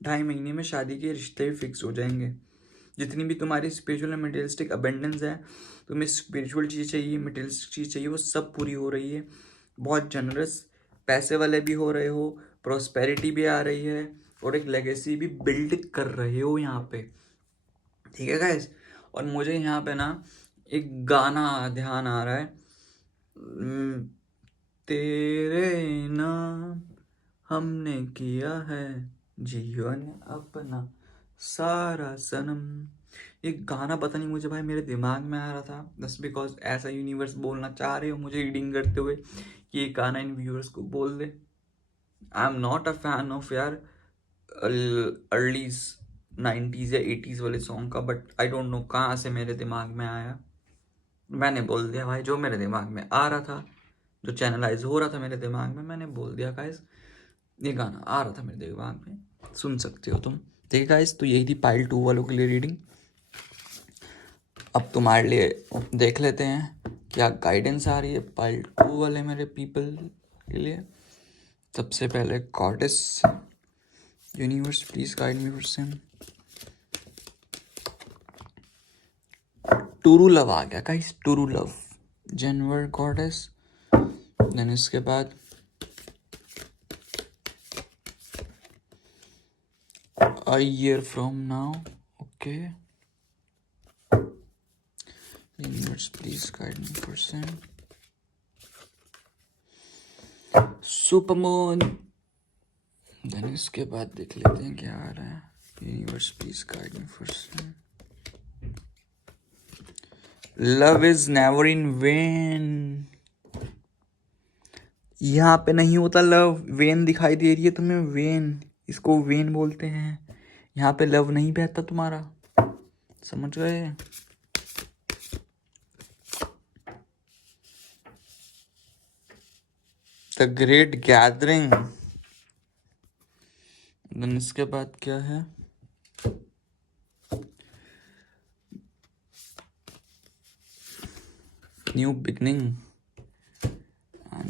2.5 महीने में शादी के रिश्ते भी फिक्स हो जाएंगे। जितनी भी तुम्हारी स्पिरिचुअल एंड मटेरियलिस्टिक अबेंडेंस है, तुम्हें स्पिरिचुअल चीज़ चाहिए, मटेरियलिस्टिक चीज़ चाहिए, वो सब पूरी हो रही है। बहुत जनरस पैसे वाले भी हो रहे हो, प्रॉस्पेरिटी भी आ रही है, और एक लेगेसी भी बिल्ड कर रहे हो यहाँ पे, ठीक है गाइस। और मुझे यहाँ पे ना एक गाना ध्यान आ रहा है, तेरे नाम हमने किया है जीवन अपना सारा सनम। ये गाना पता नहीं मुझे भाई मेरे दिमाग में आ रहा था, बस बिकॉज ऐसा यूनिवर्स बोलना चाह रहे हो मुझे रीडिंग करते हुए कि ये गाना इन व्यूअर्स को बोल दे। I am not a fan of यार अर्ली 90s या 80s वाले सॉन्ग का, बट आई डोंट नो कहाँ से मेरे दिमाग में आया, मैंने बोल दिया भाई जो मेरे दिमाग में आ रहा था, जो चैनलाइज हो रहा था मेरे दिमाग में, मैंने बोल दिया गाइस ये गाना आ रहा था मेरे दिमाग में, सुन सकते हो तुम, ठीक है गाइस। तो यही थी पाइल 2 वालों के लिए रीडिंग। अब तुम्हारे लिए देख लेते हैं क्या गाइडेंस आ रही है पाइल 2 वाले मेरे पीपल के लिए। सबसे पहले goddess, universe please guide me for same. True love आ गया गाइस, टूरू लव, जनवर गॉडेस। देन इसके बाद a year from now, okay. Universe please guide me for Sam. Supermoon. Then इसके बाद देख लेते हैं क्या आ रहा है। Universe please guide me for Sam. Love is never in vain. यहाँ पे नहीं होता लव, वेन दिखाई दे रही है तुम्हें, वेन, इसको वेन बोलते हैं। यहाँ पे लव नहीं बहता तुम्हारा, समझ गए। The great gathering. देन इसके बाद क्या है, न्यू बिगनिंग।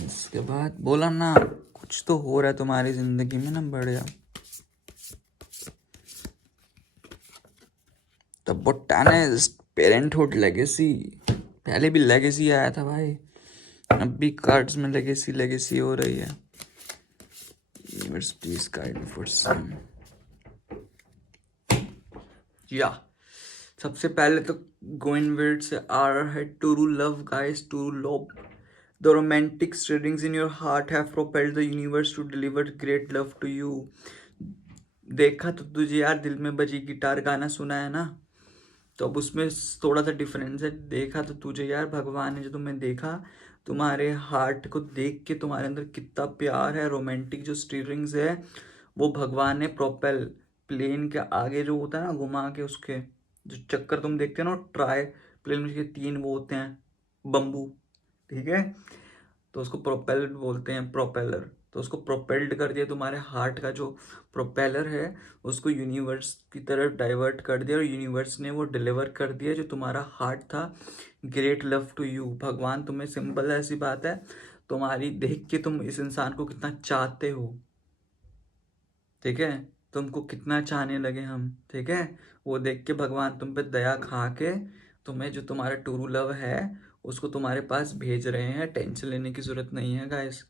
इसके बाद बोला ना कुछ तो हो रहा है तुम्हारी जिंदगी में ना बढ़िया। द बोटानिस्ट, पेरेंटहुड लेगेसी, पहले भी लेगेसी आया था भाई, अब भी कार्ड्स में लेगेसी लेगेसी हो रही है। Universe please guide me for some. या सबसे पहले तो गोइन वर्ड से आ रहा है to love guys, to love. The romantic stirrings in your heart have propelled the universe to deliver great love to you. देखा तो तुझे यार दिल में बजी गिटार गाना सुना है ना, तो अब उसमें थोड़ा सा डिफरेंस है। देखा तो तुझे यार, भगवान ने जो तुम्हें देखा, तुम्हारे हार्ट को देख के तुम्हारे अंदर कितना प्यार है, रोमांटिक जो स्टीयरिंग्स है वो भगवान ने प्रोपेल, प्लेन के आगे जो होता है ना घुमा के, उसके जो चक्कर तुम देखते हो ना, ट्राई प्लेन में 3 वो होते हैं बम्बू, ठीक है, तो उसको प्रोपेल बोलते हैं, प्रोपेलर। तो उसको प्रोपेल्ड कर दिया, तुम्हारे हार्ट का जो प्रोपेलर है उसको यूनिवर्स की तरफ डाइवर्ट कर दिया, और यूनिवर्स ने वो डिलीवर कर दिया जो तुम्हारा हार्ट था, ग्रेट लव टू यू। भगवान तुम्हें, सिंपल ऐसी बात है, तुम्हारी देख के तुम इस इंसान को कितना चाहते हो, ठीक है, तुमको कितना चाहने लगे हम, ठीक है, वो देख के भगवान तुम पे दया खा के तुम्हें जो तुम्हारा ट्रू लव है उसको तुम्हारे पास भेज रहे हैं। टेंशन लेने की जरूरत नहीं है गाइस,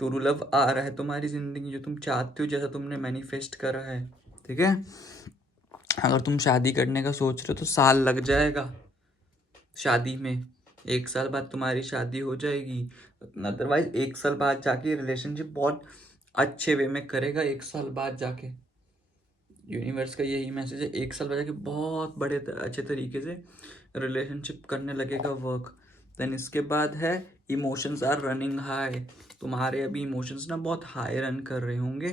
ट्रू लव आ रहा है तुम्हारी जिंदगी, जो तुम चाहते हो, जैसा तुमने मैनिफेस्ट करा है, ठीक है। अगर तुम शादी करने का सोच रहे हो तो साल लग जाएगा शादी में, 1 साल बाद तुम्हारी शादी हो जाएगी, अदरवाइज 1 साल बाद जाके रिलेशनशिप बहुत अच्छे वे में करेगा। 1 साल बाद जाके यूनिवर्स का यही मैसेज है, 1 साल बाद जाके बहुत बड़े अच्छे तरीके से रिलेशनशिप करने लगेगा वर्क। देन इसके बाद है इमोशंस आर रनिंग हाई। तुम्हारे अभी इमोशंस ना बहुत हाई रन कर रहे होंगे,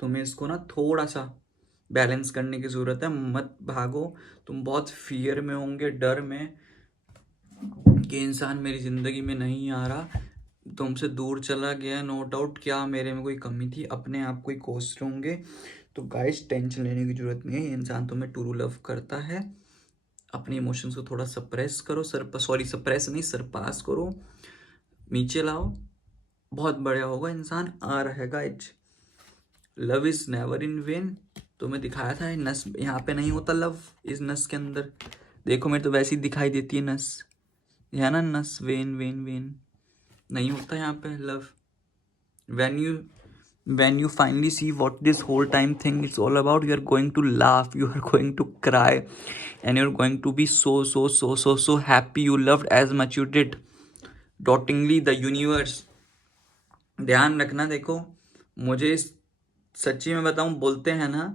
तुम्हें इसको ना थोड़ा सा बैलेंस करने की ज़रूरत है। मत भागो, तुम बहुत फियर में होंगे, डर में कि इंसान मेरी ज़िंदगी में नहीं आ रहा, तुमसे दूर चला गया, नो डाउट, क्या मेरे में कोई कमी थी, अपने आप को ही कोसते होंगे। तो गाइस टेंशन लेने की ज़रूरत नहीं है, इंसान तुम्हें ट्रू लव करता है। अपने इमोशंस को थोड़ा सप्रेस करो, सप्रेस नहीं, सरपास करो, नीचे लाओ, बहुत बढ़िया होगा, इंसान आ रहेगा। Is love is never in when. तुम्हें दिखाया था नस यहाँ पे नहीं होता, लव इस नस के अंदर देखो, मेरे तो वैसी दिखाई देती है नस, है ना, नस, वेन वेन वेन नहीं होता यहाँ पे love. when you finally see what this whole time thing is all about, you are going to laugh, you are going to cry, and you're going to be so happy you loved as much you did. Dotingly the universe। ध्यान रखना, देखो मुझे सच्ची में बताऊं, बोलते हैं ना,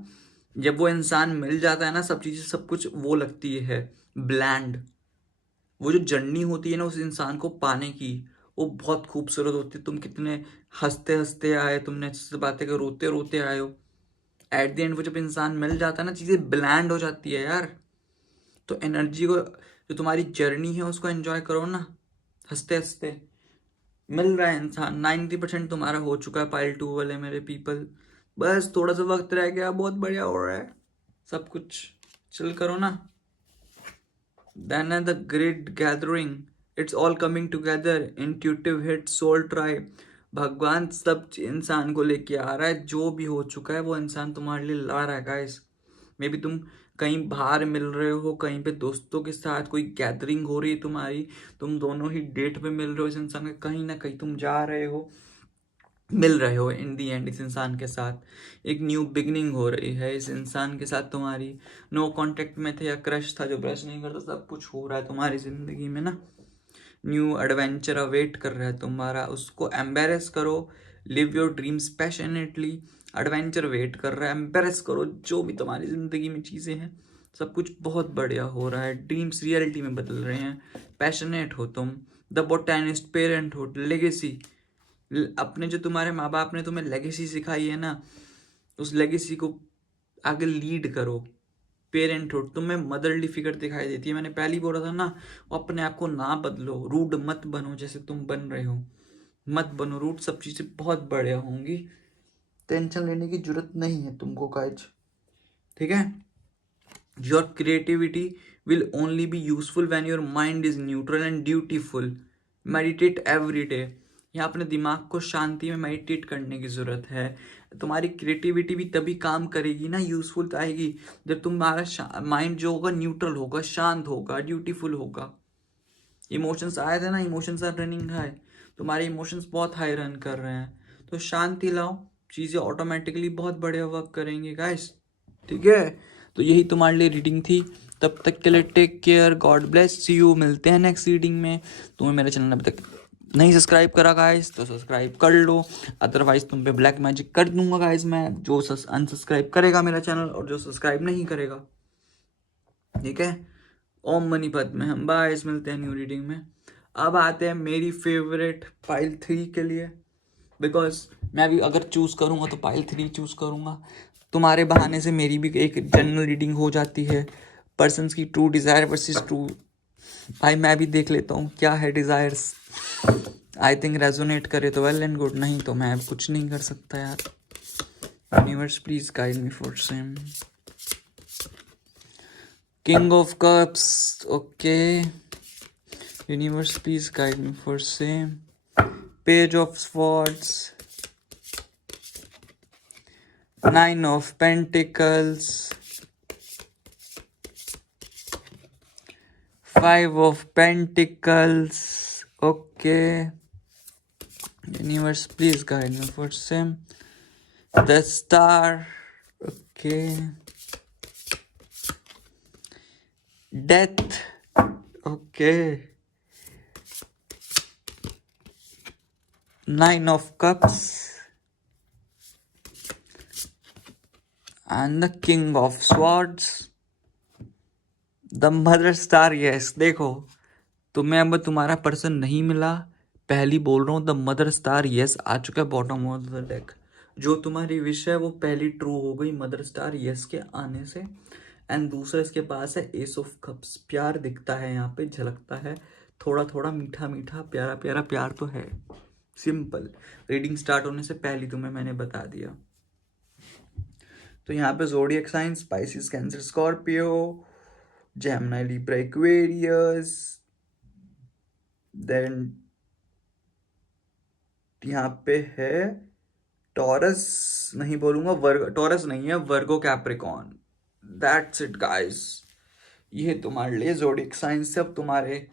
जब वो इंसान मिल जाता है ना, सब चीजें सब कुछ वो लगती है ब्लैंड। वो जो जर्नी होती है ना उस इंसान को पाने की, वो बहुत खूबसूरत होती है। तुम कितने हंसते हंसते आए, तुमने अच्छे से बातें कर, रोते रोते आए हो, एट द एंड वो जब इंसान मिल जाता है ना, चीज़ें ब्लैंड हो जाती है यार। तो एनर्जी को, जो तुम्हारी जर्नी है उसको एंजॉय करो ना, हंसते हंसते। मिल रहा है इंसान, 90% तुम्हारा हो चुका है पाइल 2 वाले मेरे पीपल, बस थोड़ा सा वक्त रह गया, बहुत बढ़िया हो रहा है सब कुछ, चिल करो ना। Then at the great gathering, it's all coming together, intuitive hit, soul tribe। भगवान सब इंसान को लेके आ रहा है, जो भी हो चुका है वो इंसान तुम्हारे लिए ला रहा है गाइस। मे बी तुम कहीं बाहर मिल रहे हो, कहीं पे दोस्तों के साथ कोई गैदरिंग हो रही है तुम्हारी, तुम दोनों ही डेट पे मिल रहे हो इस इंसान के, कहीं ना कहीं तुम जा रहे हो, मिल रहे हो इन दी एंड इस इंसान के साथ, एक न्यू बिगनिंग हो रही है इस इंसान के साथ तुम्हारी। नो कांटेक्ट में थे या क्रश था जो ब्रश नहीं करता, सब कुछ हो रहा है तुम्हारी जिंदगी में ना। न्यू एडवेंचर अवेट कर रहा है तुम्हारा, उसको एम्बेरेस करो, live your dreams passionately. Adventure wait कर रहा है, एम्बेरेस करो जो भी तुम्हारी जिंदगी में चीज़ें हैं, सब कुछ बहुत बढ़िया हो रहा है, ड्रीम्स रियलिटी में बदल रहे हैं, पैशनेट हो तुम। द बोटैनिस्ट, पेरेंटहुड, लेगेसी, अपने जो तुम्हारे माँ बाप ने तुम्हें लेगेसी सिखाई है ना, उस लेगेसी को आगे लीड करो। पेरेंटहुड, तुम्हें मदरली फिगर दिखाई देती है, मैंने पहले ही बोला था ना, अपने आप को ना बदलो, रूड मत बनो जैसे तुम बन रहे हो, मत बनो रूड, सब चीज़ें बहुत बढ़िया होंगी, टेंशन लेने की जरूरत नहीं है तुमको गाइज, ठीक है। Your creativity will only be useful when your mind is neutral and dutiful. Meditate every day. यहाँ अपने दिमाग को शांति में मेडिटेट करने की ज़रूरत है। तुम्हारी क्रिएटिविटी भी तभी काम करेगी ना, यूजफुल आएगी, जब तुम्हारा माइंड जो होगा न्यूट्रल होगा, शांत होगा, ड्यूटीफुल होगा। इमोशंस आए थे ना, इमोशंस आर रनिंग हाई, तुम्हारे इमोशंस बहुत हाई रन कर रहे हैं, तो शांति लाओ, चीज़ें ऑटोमेटिकली बहुत बढ़िया वर्क करेंगे गाइस, ठीक है। तो यही तुम्हारे लिए रीडिंग थी, तब तक के लिए take care, God bless you, मिलते हैं नेक्स्ट रीडिंग में। तुम्हें मेरे चैनल अभी तक नहीं सब्सक्राइब करा गाइस तो सब्सक्राइब कर लो, अदरवाइज तुम पे ब्लैक मैजिक कर दूंगा गाइस मैं, जो अनसब्सक्राइब करेगा मेरा चैनल और जो सब्सक्राइब नहीं करेगा, ठीक है। ओम मनी पद में हम बाइस मिलते हैं न्यू रीडिंग में। अब आते हैं मेरी फेवरेट पाइल 3 के लिए, बिकॉज मैं भी अगर चूज करूंगा तो पाइल 3 चूज करूंगा, तुम्हारे बहाने से मेरी भी एक जनरल रीडिंग हो जाती है, पर्सन्स की ट्रू डिजायर वर्सेस ट्रू। भाई मैं भी देख लेता हूँ क्या है डिजायर्स, आई थिंक रेजोनेट करे तो वेल एंड गुड, नहीं तो मैं अब कुछ नहीं कर सकता यार। Universe please guide me for same. King of cups, okay, universe please guide me for same. Page of swords, 9 of Pentacles, 5 of Pentacles, okay, universe please guide me for same. The Star, okay, Death, okay, 9 of Cups and the King of Swords, the Mother Star. Yes, देखो तुम्हें अब तुम्हारा person नहीं मिला, पहली बोल रहा हूँ, द मदर स्टार यस आ चुका है बॉटम ऑफ द डेक। जो तुम्हारी विश है वो पहली ट्रू हो गई मदर स्टार यस के आने से। एंड दूसरा इसके पास है एस ऑफ कप्स। प्यार दिखता है यहाँ पे, झलकता है थोड़ा थोड़ा, मीठा मीठा प्यारा प्यारा प्यार तो है। सिंपल, रीडिंग स्टार्ट होने से पहले तुम्हें मैंने बता दिया। तो यहाँ पे zodiac sign Pisces, Cancer, Scorpio, Gemini, Libra, Aquarius. Then यहाँ पे है टॉरस, नहीं बोलूंगा वर्ग, टॉरस नहीं है, वर्गो, कैप्रिकॉन। दैट्स इट गाइस, ये तुम्हारे लिए ज़ोडिएक साइन से। अब तुम्हारे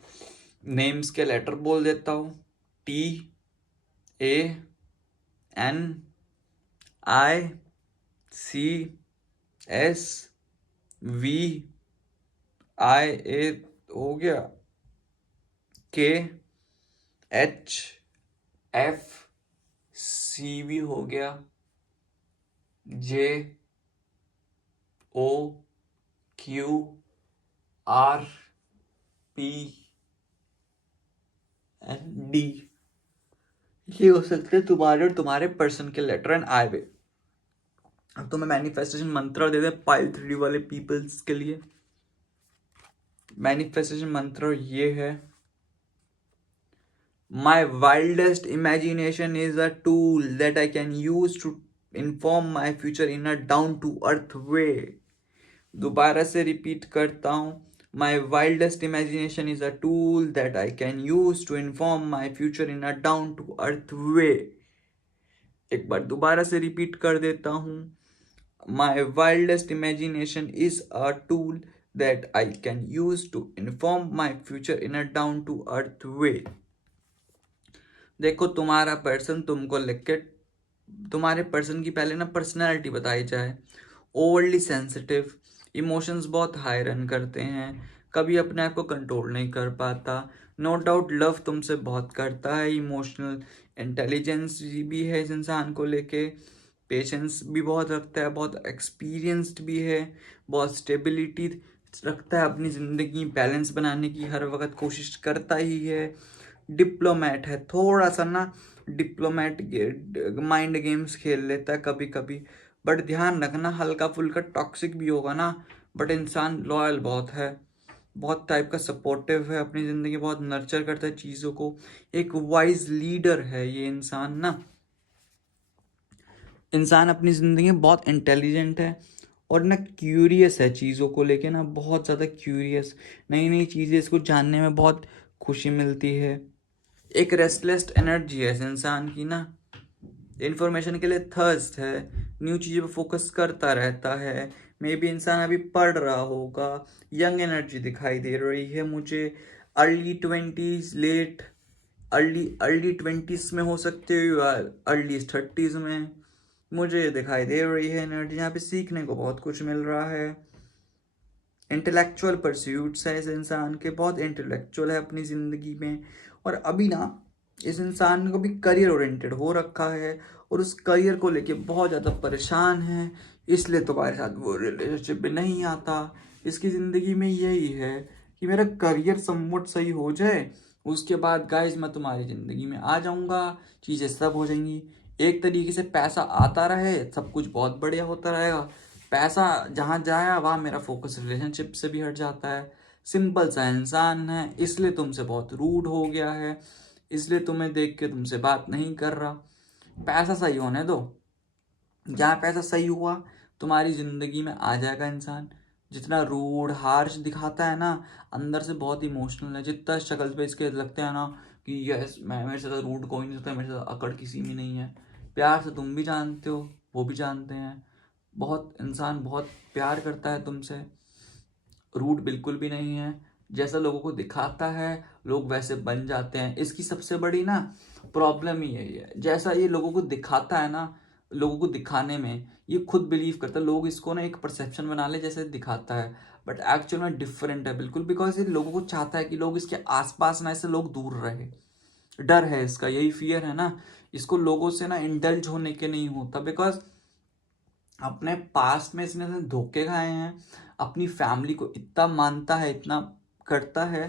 नेम्स के लेटर बोल देता हूँ, TANICSVIA हो गया, KHFCV हो गया, JOQRPND। ये हो सकते हैं तुम्हारे और तुम्हारे पर्सन के लेटर एंड आई वे। अब तो मैं मैनिफेस्टेशन मंत्र दे दे पाइल 3D वाले पीपल्स के लिए। मैनिफेस्टेशन मंत्र ये है, my wildest imagination is a tool that I can use to inform my future in a down to earth way. दोबारा से रिपीट करता हूं, my wildest imagination is a tool that I can use to inform my future in a down to earth way. एक बार दोबारा से repeat कर देता हूं, my wildest imagination is a tool that I can use to inform my future in a down to earth way. देखो तुम्हारा person तुमको लिख के, तुम्हारे पर्सन की पहले ना पर्सनैलिटी बताई जाए। ओवरली सेंसिटिव, इमोशंस बहुत हाई रन करते हैं, कभी अपने आप को कंट्रोल नहीं कर पाता। नो डाउट लव तुमसे बहुत करता है, इमोशनल इंटेलिजेंस भी है इस इंसान को लेके, पेशेंस भी बहुत रखता है, बहुत एक्सपीरियंस्ड भी है, बहुत स्टेबिलिटी रखता है, अपनी ज़िंदगी बैलेंस बनाने की हर वक्त कोशिश करता ही है। डिप्लोमेट है, थोड़ा सा ना डिप्लोमेट माइंड गेम्स खेल लेता है कभी कभी, बट ध्यान रखना हल्का फुल्का टॉक्सिक भी होगा ना, बट इंसान लॉयल बहुत है, बहुत टाइप का सपोर्टिव है, अपनी ज़िंदगी बहुत नर्चर करता है चीज़ों को, एक वाइज लीडर है ये इंसान ना। इंसान अपनी ज़िंदगी में बहुत इंटेलिजेंट है और ना क्यूरियस है चीज़ों को लेके, ना बहुत ज़्यादा क्यूरियस, नई नई चीज़ें इसको जानने में बहुत खुशी मिलती है। एक रेस्टलेस एनर्जी है इस इंसान की ना, इंफॉर्मेशन के लिए थर्स्ट है, न्यू चीज़ों पर फोकस करता रहता है। मे बी इंसान अभी पढ़ रहा होगा, यंग एनर्जी दिखाई दे रही है मुझे, early 20s, late early 20s में हो सकते हो या अर्ली 30s में, मुझे दिखाई दे रही है एनर्जी। यहाँ पे सीखने को बहुत कुछ मिल रहा है, इंटेलेक्चुअल परस्यूट्स है इस इंसान के, बहुत इंटेलेक्चुअल है अपनी ज़िंदगी में। और अभी ना इस इंसान को भी करियर ओरिएंटेड हो रखा है और उस करियर को लेके बहुत ज़्यादा परेशान है, इसलिए तुम्हारे साथ वो रिलेशनशिप में नहीं आता। इसकी ज़िंदगी में यही है कि मेरा करियर समवट सही हो जाए, उसके बाद गाइस मैं तुम्हारी ज़िंदगी में आ जाऊँगा, चीज़ें सब हो जाएंगी। एक तरीके से पैसा आता रहे, सब कुछ बहुत बढ़िया होता रहेगा। पैसा जहाँ जाया वहाँ मेरा फोकस रिलेशनशिप से भी हट जाता है। सिंपल सा इंसान है, इसलिए तुमसे बहुत रूड हो गया है, इसलिए तुम्हें देख के तुमसे बात नहीं कर रहा। पैसा सही होने दो, जहाँ पैसा सही हुआ तुम्हारी ज़िंदगी में आ जाएगा इंसान। जितना रूड हार्श दिखाता है ना, अंदर से बहुत इमोशनल है। जितना शक्ल पे इसके लगता है ना कि यस मैं, मेरे से रूड कोई नहीं सकता, मेरे से अकड़ किसी में नहीं है। प्यार से तुम भी जानते हो, वो भी जानते हैं, बहुत इंसान बहुत प्यार करता है तुमसे, रूड बिल्कुल भी नहीं है। जैसा लोगों को दिखाता है लोग वैसे बन जाते हैं। इसकी सबसे बड़ी ना प्रॉब्लम ही यही है, जैसा ये लोगों को दिखाता है ना, लोगों को दिखाने में ये खुद बिलीव करता है, लोग इसको ना एक परसेप्शन बना ले जैसे दिखाता है, बट एक्चुअल में डिफरेंट है बिल्कुल। बिकॉज ये लोगों को चाहता है कि लोग इसके आसपास ना, इससे लोग दूर रहे, डर है इसका, यही फियर है ना, इसको लोगों से ना इंडल्ज होने के नहीं होता, बिकॉज अपने पास्ट में इसने धोखे खाए हैं, अपनी फैमिली को इतना मानता है, इतना करता है,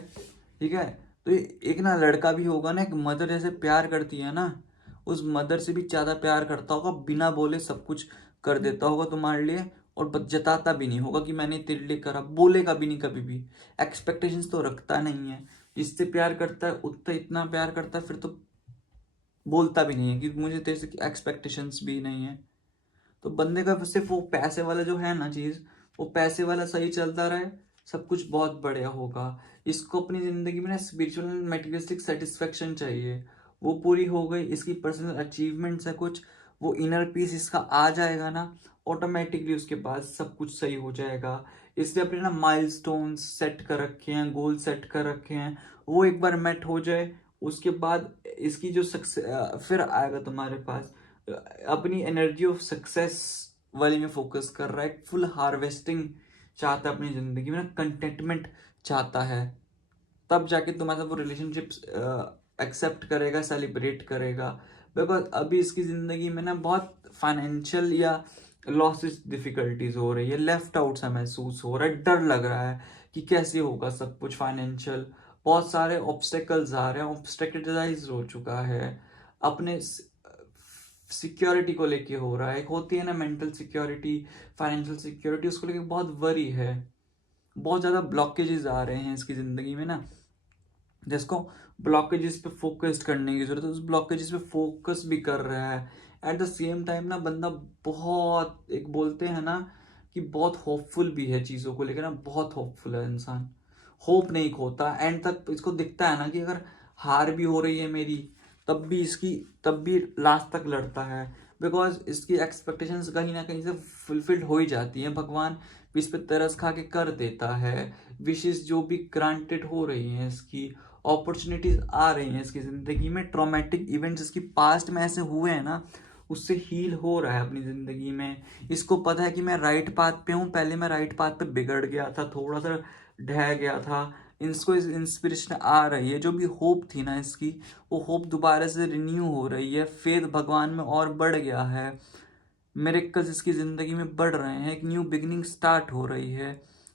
ठीक है। तो एक ना लड़का भी होगा ना, एक मदर जैसे प्यार करती है ना, उस मदर से भी ज्यादा प्यार करता होगा, बिना बोले सब कुछ कर देता होगा तुम्हारे लिए, और जताता भी नहीं होगा कि मैंने तेरे लिए करा, बोलेगा भी नहीं कभी भी, एक्सपेक्टेशंस तो रखता नहीं है। जिससे प्यार करता है उतना इतना प्यार करता है, फिर तो बोलता भी नहीं है कि मुझे तेरे से एक्सपेक्टेशंस भी नहीं है। तो बंदे का सिर्फ वो पैसे वाला जो है ना चीज, वो पैसे वाला सही चलता रहे, सब कुछ बहुत बढ़िया होगा। इसको अपनी जिंदगी में ना स्पिरिचुअल एंड मेटेरियलिस्टिक सेटिस्फेक्शन चाहिए, वो पूरी हो गई, इसकी पर्सनल अचीवमेंट्स है कुछ, वो इनर पीस इसका आ जाएगा ना, ऑटोमेटिकली उसके पास सब कुछ सही हो जाएगा। इसने अपने ना माइलस्टोन्स सेट कर रखे हैं, गोल सेट कर रखे हैं, वो एक बार मेट हो जाए, उसके बाद इसकी जो सक्सेस फिर आएगा तुम्हारे पास। अपनी एनर्जी ऑफ सक्सेस वाली में फोकस कर रहा है, फुल हार्वेस्टिंग चाहता है अपनी जिंदगी में ना, कंटेंटमेंट चाहता है, तब जाके तुम्हारा वो रिलेशनशिप्स एक्सेप्ट करेगा, सेलिब्रेट करेगा। बिकॉज अभी इसकी जिंदगी में ना बहुत फाइनेंशियल या लॉसेस डिफिकल्टीज हो रही है, लेफ्ट आउट सा महसूस हो रहा है, डर लग रहा है कि कैसे होगा सब कुछ फाइनेंशियल, बहुत सारे ऑब्स्टेकल्स आ रहे हैं, ऑब्स्टेकलाइज हो चुका है, अपने सिक्योरिटी को लेके हो रहा है, एक होती है ना मेंटल सिक्योरिटी, फाइनेंशियल सिक्योरिटी, उसको लेके बहुत वरी है, बहुत ज्यादा ब्लॉकेजेस आ रहे हैं इसकी जिंदगी में ना, जिसको ब्लॉकेजेस पे फोकस करने की जरूरत है, उस ब्लॉकेजेस पे फोकस भी कर रहा है। एट द सेम टाइम ना बंदा बहुत, एक बोलते हैं ना कि बहुत होपफुल भी है चीजों को लेकर ना, बहुत होपफुल है इंसान, होप नहीं खोता, एंड तक इसको दिखता है ना कि अगर हार भी हो रही है मेरी, तब भी लास्ट तक लड़ता है, बिकॉज इसकी एक्सपेक्टेशंस कहीं ना कहीं से फुलफिल्ड हो ही जाती हैं, भगवान भी इस पे तरस खा के कर देता है, विशेष जो भी ग्रांटेड हो रही हैं इसकी, अपॉर्चुनिटीज आ रही हैं इसकी जिंदगी में, ट्रॉमेटिक इवेंट्स इसकी पास्ट में ऐसे हुए हैं ना, उससे हील हो रहा है अपनी जिंदगी में। इसको पता है कि मैं राइट पाथ पे हूँ, पहले मैं राइट पाथ पे बिगड़ गया था, थोड़ा सा ढह गया था, इसको इस इंस्पिरेशन आ रही है, जो भी होप थी ना इसकी, वो होप दोबारा से रिन्यू हो रही है, फेथ भगवान में और बढ़ गया है, मिरेकल्स इसकी जिंदगी में बढ़ रहे हैं, एक न्यू बिगिनिंग स्टार्ट हो रही है,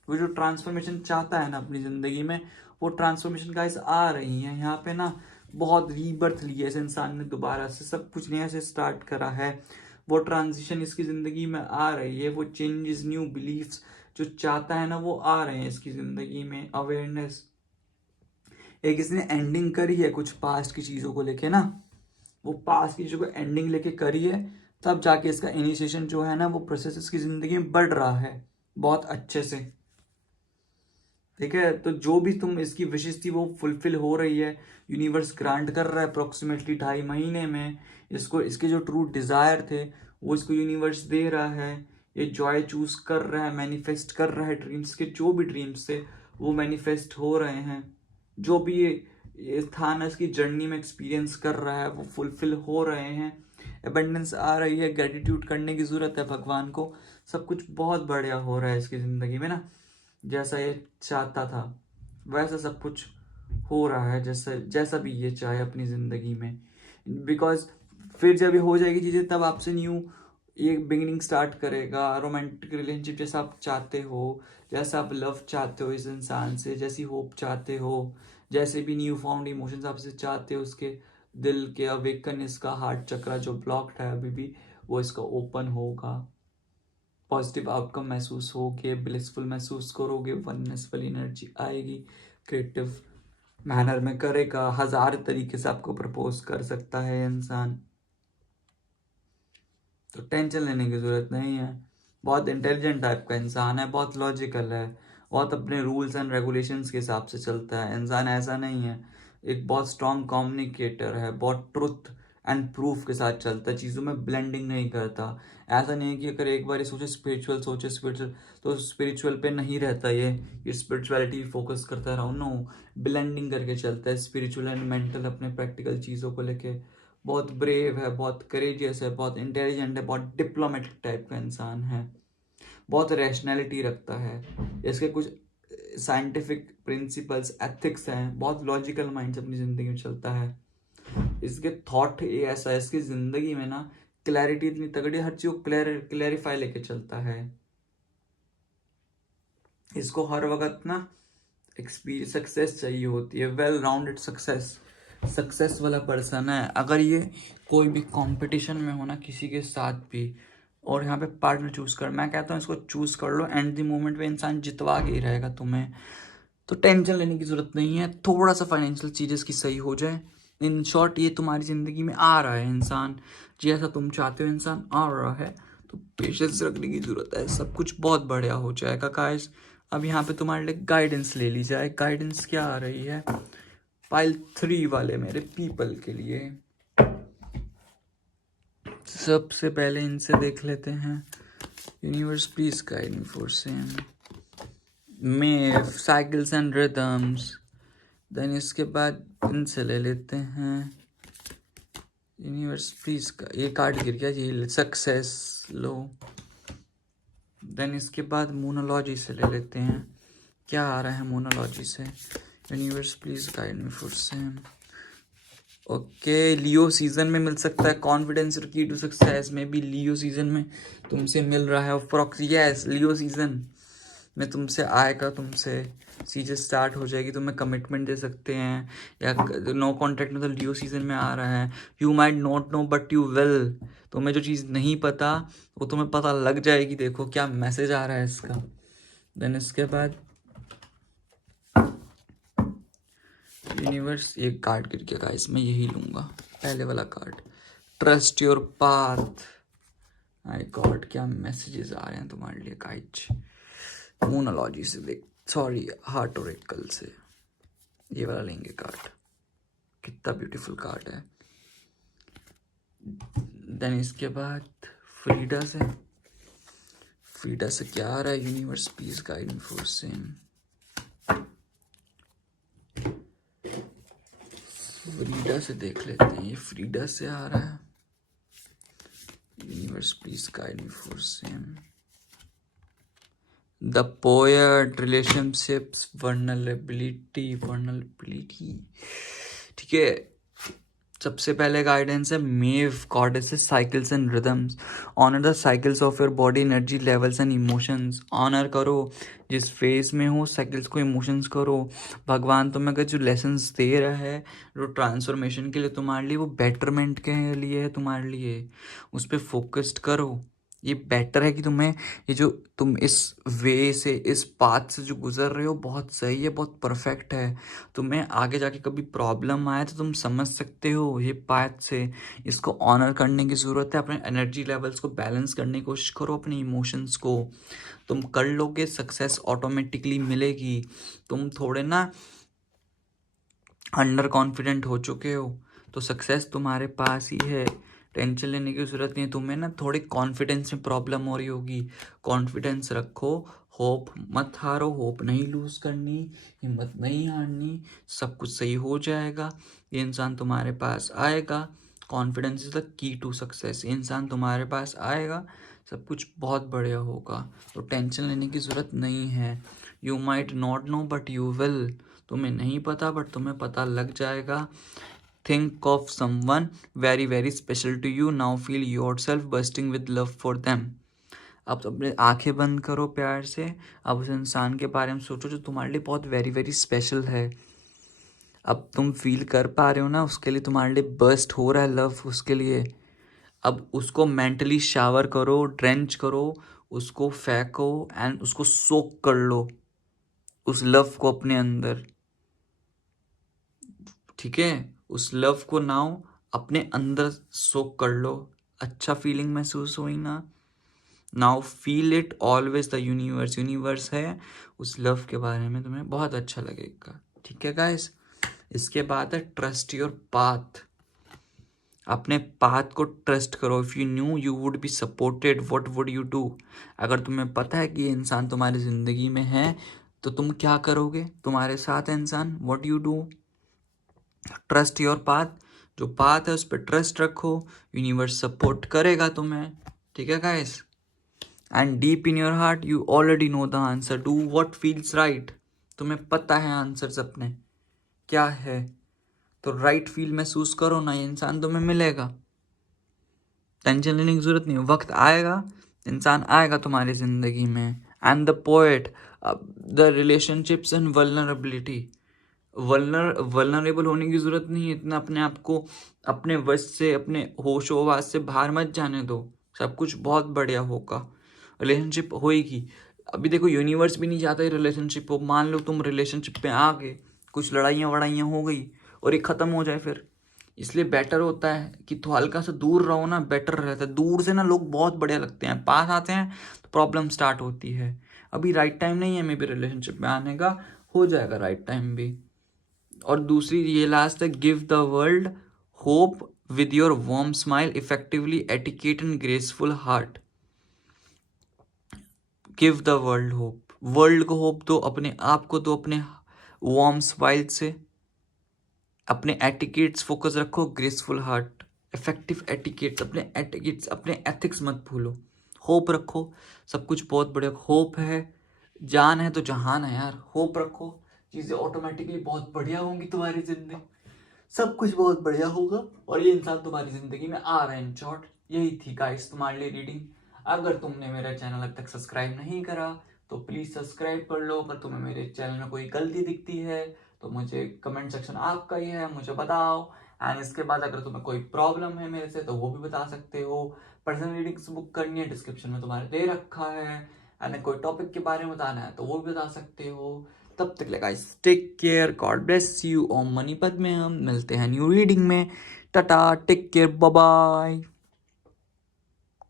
वो जो ट्रांसफॉर्मेशन चाहता है ना अपनी जिंदगी में, वो ट्रांसफॉर्मेशन गाइस आ रही है यहाँ पे ना, बहुत रीबर्थ ली है इस इंसान ने, दोबारा से सब कुछ नया से स्टार्ट करा है, वो ट्रांजिशन इसकी जिंदगी में आ रही है, वो चेंजेस, न्यू बिलीफ्स जो चाहता है ना, वो आ रहे हैं इसकी जिंदगी में, अवेयरनेस, एक इसने एंडिंग करी है कुछ पास्ट की चीजों को लेके ना, वो पास्ट की चीजों को एंडिंग लेके करी है, तब जाके इसका इनिशिएशन जो है ना, वो प्रोसेस इसकी जिंदगी में बढ़ रहा है बहुत अच्छे से, ठीक है। तो जो भी तुम इसकी विशेष थी वो फुलफिल हो रही है, यूनिवर्स ग्रांट कर रहा है अप्रोक्सीमेटली 2.5 महीने में, इसको इसके जो ट्रू डिजायर थे वो इसको यूनिवर्स दे रहा है, ये जॉय चूज कर रहा है, मैनिफेस्ट कर रहा है, ड्रीम्स के जो भी ड्रीम्स थे वो मैनिफेस्ट हो रहे हैं, जो भी ये स्थान है इसकी जर्नी में एक्सपीरियंस कर रहा है वो फुलफिल हो रहे हैं, एबंडेंस आ रही है, ग्रेटिट्यूड करने की जरूरत है भगवान को, सब कुछ बहुत बढ़िया हो रहा है इसकी जिंदगी में ना, जैसा ये चाहता था वैसा सब कुछ हो रहा है, जैसा जैसा भी ये चाहे अपनी जिंदगी में, बिकॉज फिर जब ये हो जाएगी चीजें, तब आपसे न्यू ये बिगिनिंग स्टार्ट करेगा, रोमांटिक रिलेशनशिप जैसा आप चाहते हो, जैसा आप लव चाहते हो इस इंसान से, जैसी होप चाहते हो, जैसे भी न्यू फाउंड इमोशंस आपसे चाहते हो, उसके दिल के अवेकन, इसका हार्ट चक्रा जो ब्लॉक्ड है अभी भी, वो इसका ओपन होगा, पॉजिटिव आउटकम महसूस होगे, ब्लिसफुल महसूस करोगे, वननेस वाली एनर्जी आएगी, क्रिएटिव मैनर में करेगा, हजार तरीके से आपको प्रपोज कर सकता है इंसान, तो टेंशन लेने की जरूरत नहीं है, बहुत इंटेलिजेंट टाइप का इंसान है, बहुत लॉजिकल है, बहुत अपने रूल्स एंड रेगुलेशंस के हिसाब से चलता है इंसान, ऐसा नहीं है, एक बहुत स्ट्रॉन्ग कम्युनिकेटर है, बहुत ट्रुथ एंड प्रूफ के साथ चलता है, चीज़ों में ब्लेंडिंग नहीं करता, ऐसा नहीं है कि अगर एक बार ये सोचे स्पिरिचुअल तो स्पिरिचुअल पे नहीं रहता, ये स्पिरिचुअलिटी फोकस करता रहा, नो, ब्लेंडिंग करके चलता है स्पिरिचुअल एंड मेंटल, अपने प्रैक्टिकल चीज़ों को लेके बहुत ब्रेव है, बहुत करेजियस है, बहुत इंटेलिजेंट है, बहुत डिप्लोमेटिक टाइप का इंसान है, बहुत रैशनैलिटी रखता है, इसके कुछ साइंटिफिक प्रिंसिपल्स एथिक्स हैं, बहुत लॉजिकल माइंड से अपनी जिंदगी में चलता है, इसके थॉट ये ऐसा है, इसकी जिंदगी में ना क्लैरिटी इतनी तगड़ी, हर चीज क्लैरिफाई लेके चलता है। इसको हर वक्त ना एक्सपीरियंस सक्सेस चाहिए होती है, वेल राउंडेड सक्सेस वाला पर्सन है। अगर ये कोई भी कंपटीशन में हो ना किसी के साथ भी, और यहाँ पे पार्टनर चूज कर, मैं कहता हूँ इसको चूज कर लो, एंड द मोमेंट में इंसान जितवा के ही रहेगा तुम्हें, तो टेंशन लेने की जरूरत नहीं है। थोड़ा सा फाइनेंशियल चीजें की सही हो जाए, इन शॉर्ट ये तुम्हारी जिंदगी में आ रहा है इंसान, जैसा तुम चाहते हो इंसान आ रहा है, तो पेशेंस रखने की जरूरत है, सब कुछ बहुत बढ़िया हो जाएगा गाइस। अब यहाँ पे तुम्हारे लिए गाइडेंस ले ली जाए। गाइडेंस क्या आ रही है पाइल 3 वाले मेरे पीपल के लिए। सबसे पहले इनसे देख लेते हैं, universe please guide me for same में साइकिल्स एंड रिदम्स। देन इसके बाद इनसे ले लेते हैं, यूनिवर्स प्लीज का ये कार्ड गिर गया, ये सक्सेस लो। देन इसके बाद मोनोलॉजी से ले लेते हैं, क्या आ रहा है मोनोलॉजी से, universe please guide me for same. Okay, Leo season में मिल सकता है कॉन्फिडेंस की टू सक्सेस में भी, लियो सीजन में तुमसे मिल रहा है अप्रॉक्स, यस लियो सीजन में तुमसे आएगा, तुमसे चीज़ें स्टार्ट हो जाएगी, तुम्हें कमिटमेंट दे सकते हैं, या नो कॉन्ट्रैक्ट में तो लियो सीजन में आ रहा है। You might not know but you will, तुम्हें जो चीज़ नहीं पता वो तुम्हें पता लग जाएगी। देखो क्या मैसेज आ रहा है इसका। देन इसके बाद यूनिवर्स, एक कार्ड गिर गया गाइस, मैं यही लूंगा, पहले वाला card, trust your path. My God क्या मैसेजेस आ रहे हैं तुम्हारे लिए गाइस। मोनोलॉजी से देख, सॉरी हार्ट ओरेकल से ये वाला लेंगे कार्ड, कितना ब्यूटीफुल कार्ड है। देन इसके बाद फ्रीडा से क्या आ रहा है, universe please guide me for same. Frida से देख लेते हैं, ये फ्रीडा से आ रहा है, universe please guide me for same. The poet, relationships, vulnerability, ठीक है। सबसे पहले गाइडेंस है Maeve goddesses, cycles and rhythms. Honour the cycles of your body, energy levels and emotions. Honour करो जिस फेज में हो, साइकिल्स को, इमोशंस करो। भगवान तुम्हें अगर जो लेसन्स दे रहा है, जो ट्रांसफॉर्मेशन के लिए तुम्हारे लिए, वो बेटरमेंट के लिए है तुम्हारे लिए, उस पर फोकस्ड करो। ये बेटर है कि तुम्हें ये जो तुम इस वे से, इस पाथ से जो गुजर रहे हो बहुत सही है, बहुत परफेक्ट है। तुम्हें आगे जाके कभी प्रॉब्लम आए तो तुम समझ सकते हो ये पाथ से। इसको ऑनर करने की ज़रूरत है, अपने एनर्जी लेवल्स को बैलेंस करने की कोशिश करो, अपने इमोशंस को तुम कर लोगे, सक्सेस ऑटोमेटिकली मिलेगी। तुम थोड़े ना अंडर कॉन्फिडेंट हो चुके हो, तो सक्सेस तुम्हारे पास ही है, टेंशन लेने की ज़रूरत नहीं है। तुम्हें ना थोड़ी कॉन्फिडेंस में प्रॉब्लम हो रही होगी, कॉन्फिडेंस रखो, होप मत हारो, होप नहीं लूज़ करनी, हिम्मत नहीं हारनी, सब कुछ सही हो जाएगा। ये इंसान तुम्हारे पास आएगा, confidence is the key to success. ये इंसान तुम्हारे पास आएगा, सब कुछ बहुत बढ़िया होगा, तो टेंशन लेने की ज़रूरत नहीं है। You might not know but you will, तुम्हें नहीं पता बट तुम्हें पता लग जाएगा। Think of someone very very special to you. Now feel yourself bursting with love for them. अब तो अपने आंखें बंद करो प्यार से, अब उस इंसान के बारे में सोचो जो तुम्हारे लिए बहुत वेरी वेरी स्पेशल है। अब तुम फील कर पा रहे हो ना, उसके लिए तुम्हारे लिए बर्स्ट हो रहा है लव उसके लिए। अब उसको मेंटली शावर करो, ड्रेंच करो, उसको फेंको एंड उसको सोक कर लो, उस लव को अपने अंदर, ठीक है। उस लव को नाउ अपने अंदर सोक कर लो। अच्छा फीलिंग महसूस हुई ना, now feel it always. The universe है उस लव के बारे में, तुम्हें बहुत अच्छा लगेगा, ठीक है गाइस। इसके बाद है ट्रस्ट योर पाथ। अपने पाथ को ट्रस्ट करो। If you new you would be supported, what would you do. अगर तुम्हें पता है कि ये इंसान तुम्हारी जिंदगी में है, तो तुम क्या करोगे, तुम्हारे साथ है इंसान, what you do. Trust your path, जो पाथ है उस पर ट्रस्ट रखो, यूनिवर्स सपोर्ट करेगा तुम्हें, ठीक है guys. And deep in your heart you already know the answer, do what feels right. तुम्हें पता है आंसर्स अपने क्या है, तो राइट फील महसूस करो ना, ये इंसान तुम्हें मिलेगा, टेंशन लेने की जरूरत नहीं है। वक्त आएगा, इंसान आएगा तुम्हारी जिंदगी में। And the poet, the relationships and vulnerability, vulnerable होने की जरूरत नहीं है, इतना अपने आप को अपने वश से, अपने होशो हवास से बाहर मत जाने दो, सब कुछ बहुत बढ़िया होगा, रिलेशनशिप होएगी। अभी देखो यूनिवर्स भी नहीं चाहता है रिलेशनशिप हो। मान लो तुम रिलेशनशिप पे आ गए, कुछ लड़ाइयाँ वड़ाइयाँ हो गई और ये ख़त्म हो जाए फिर, इसलिए बेटर होता है कि तो हल्का सा दूर रहो ना, बेटर रहता है। दूर से ना लोग बहुत बढ़िया लगते हैं, पास आते हैं तो प्रॉब्लम स्टार्ट होती है। अभी राइट टाइम नहीं है मे बी रिलेशनशिप में आने का, हो जाएगा राइट टाइम भी। और दूसरी ये लास्ट है, give the world hope with your warm smile, effectively etiquette and graceful heart. Give the world hope, world को होप दो, अपने आप को दो, अपने वार्म स्माइल से, अपने एटिकेट्स फोकस रखो, ग्रेसफुल हार्ट, इफेक्टिव एटिकेट्स, अपने एटिकेट्स, अपने एथिक्स मत भूलो, होप रखो, सब कुछ बहुत बढ़िया। होप है, जान है तो जहान है यार, होप रखो, चीजें ऑटोमेटिकली बहुत बढ़िया होंगी तुम्हारी जिंदगी, सब कुछ बहुत बढ़िया होगा और ये इंसान तुम्हारी जिंदगी में आ रहा है। इन शॉर्ट यही थी गाइस तुम्हारे लिए रीडिंग। अगर तुमने मेरा चैनल अब तक सब्सक्राइब नहीं करा तो प्लीज सब्सक्राइब कर लो। अगर तुम्हें मेरे चैनल में कोई गलती दिखती है तो मुझे कमेंट सेक्शन आपका ही है, मुझे बताओ। एंड इसके बाद अगर तुम्हें कोई प्रॉब्लम है मेरे से तो वो भी बता सकते हो। पर्सनल रीडिंग्स बुक करनी है, डिस्क्रिप्शन में तुम्हारे दे रखा है। एंड कोई टॉपिक के बारे में बताना है तो वो भी बता सकते हो। तब तक ले guys, take care, God bless you. ओम मणिपद में हम मिलते हैं न्यू रीडिंग में। Tata, take care, bye bye.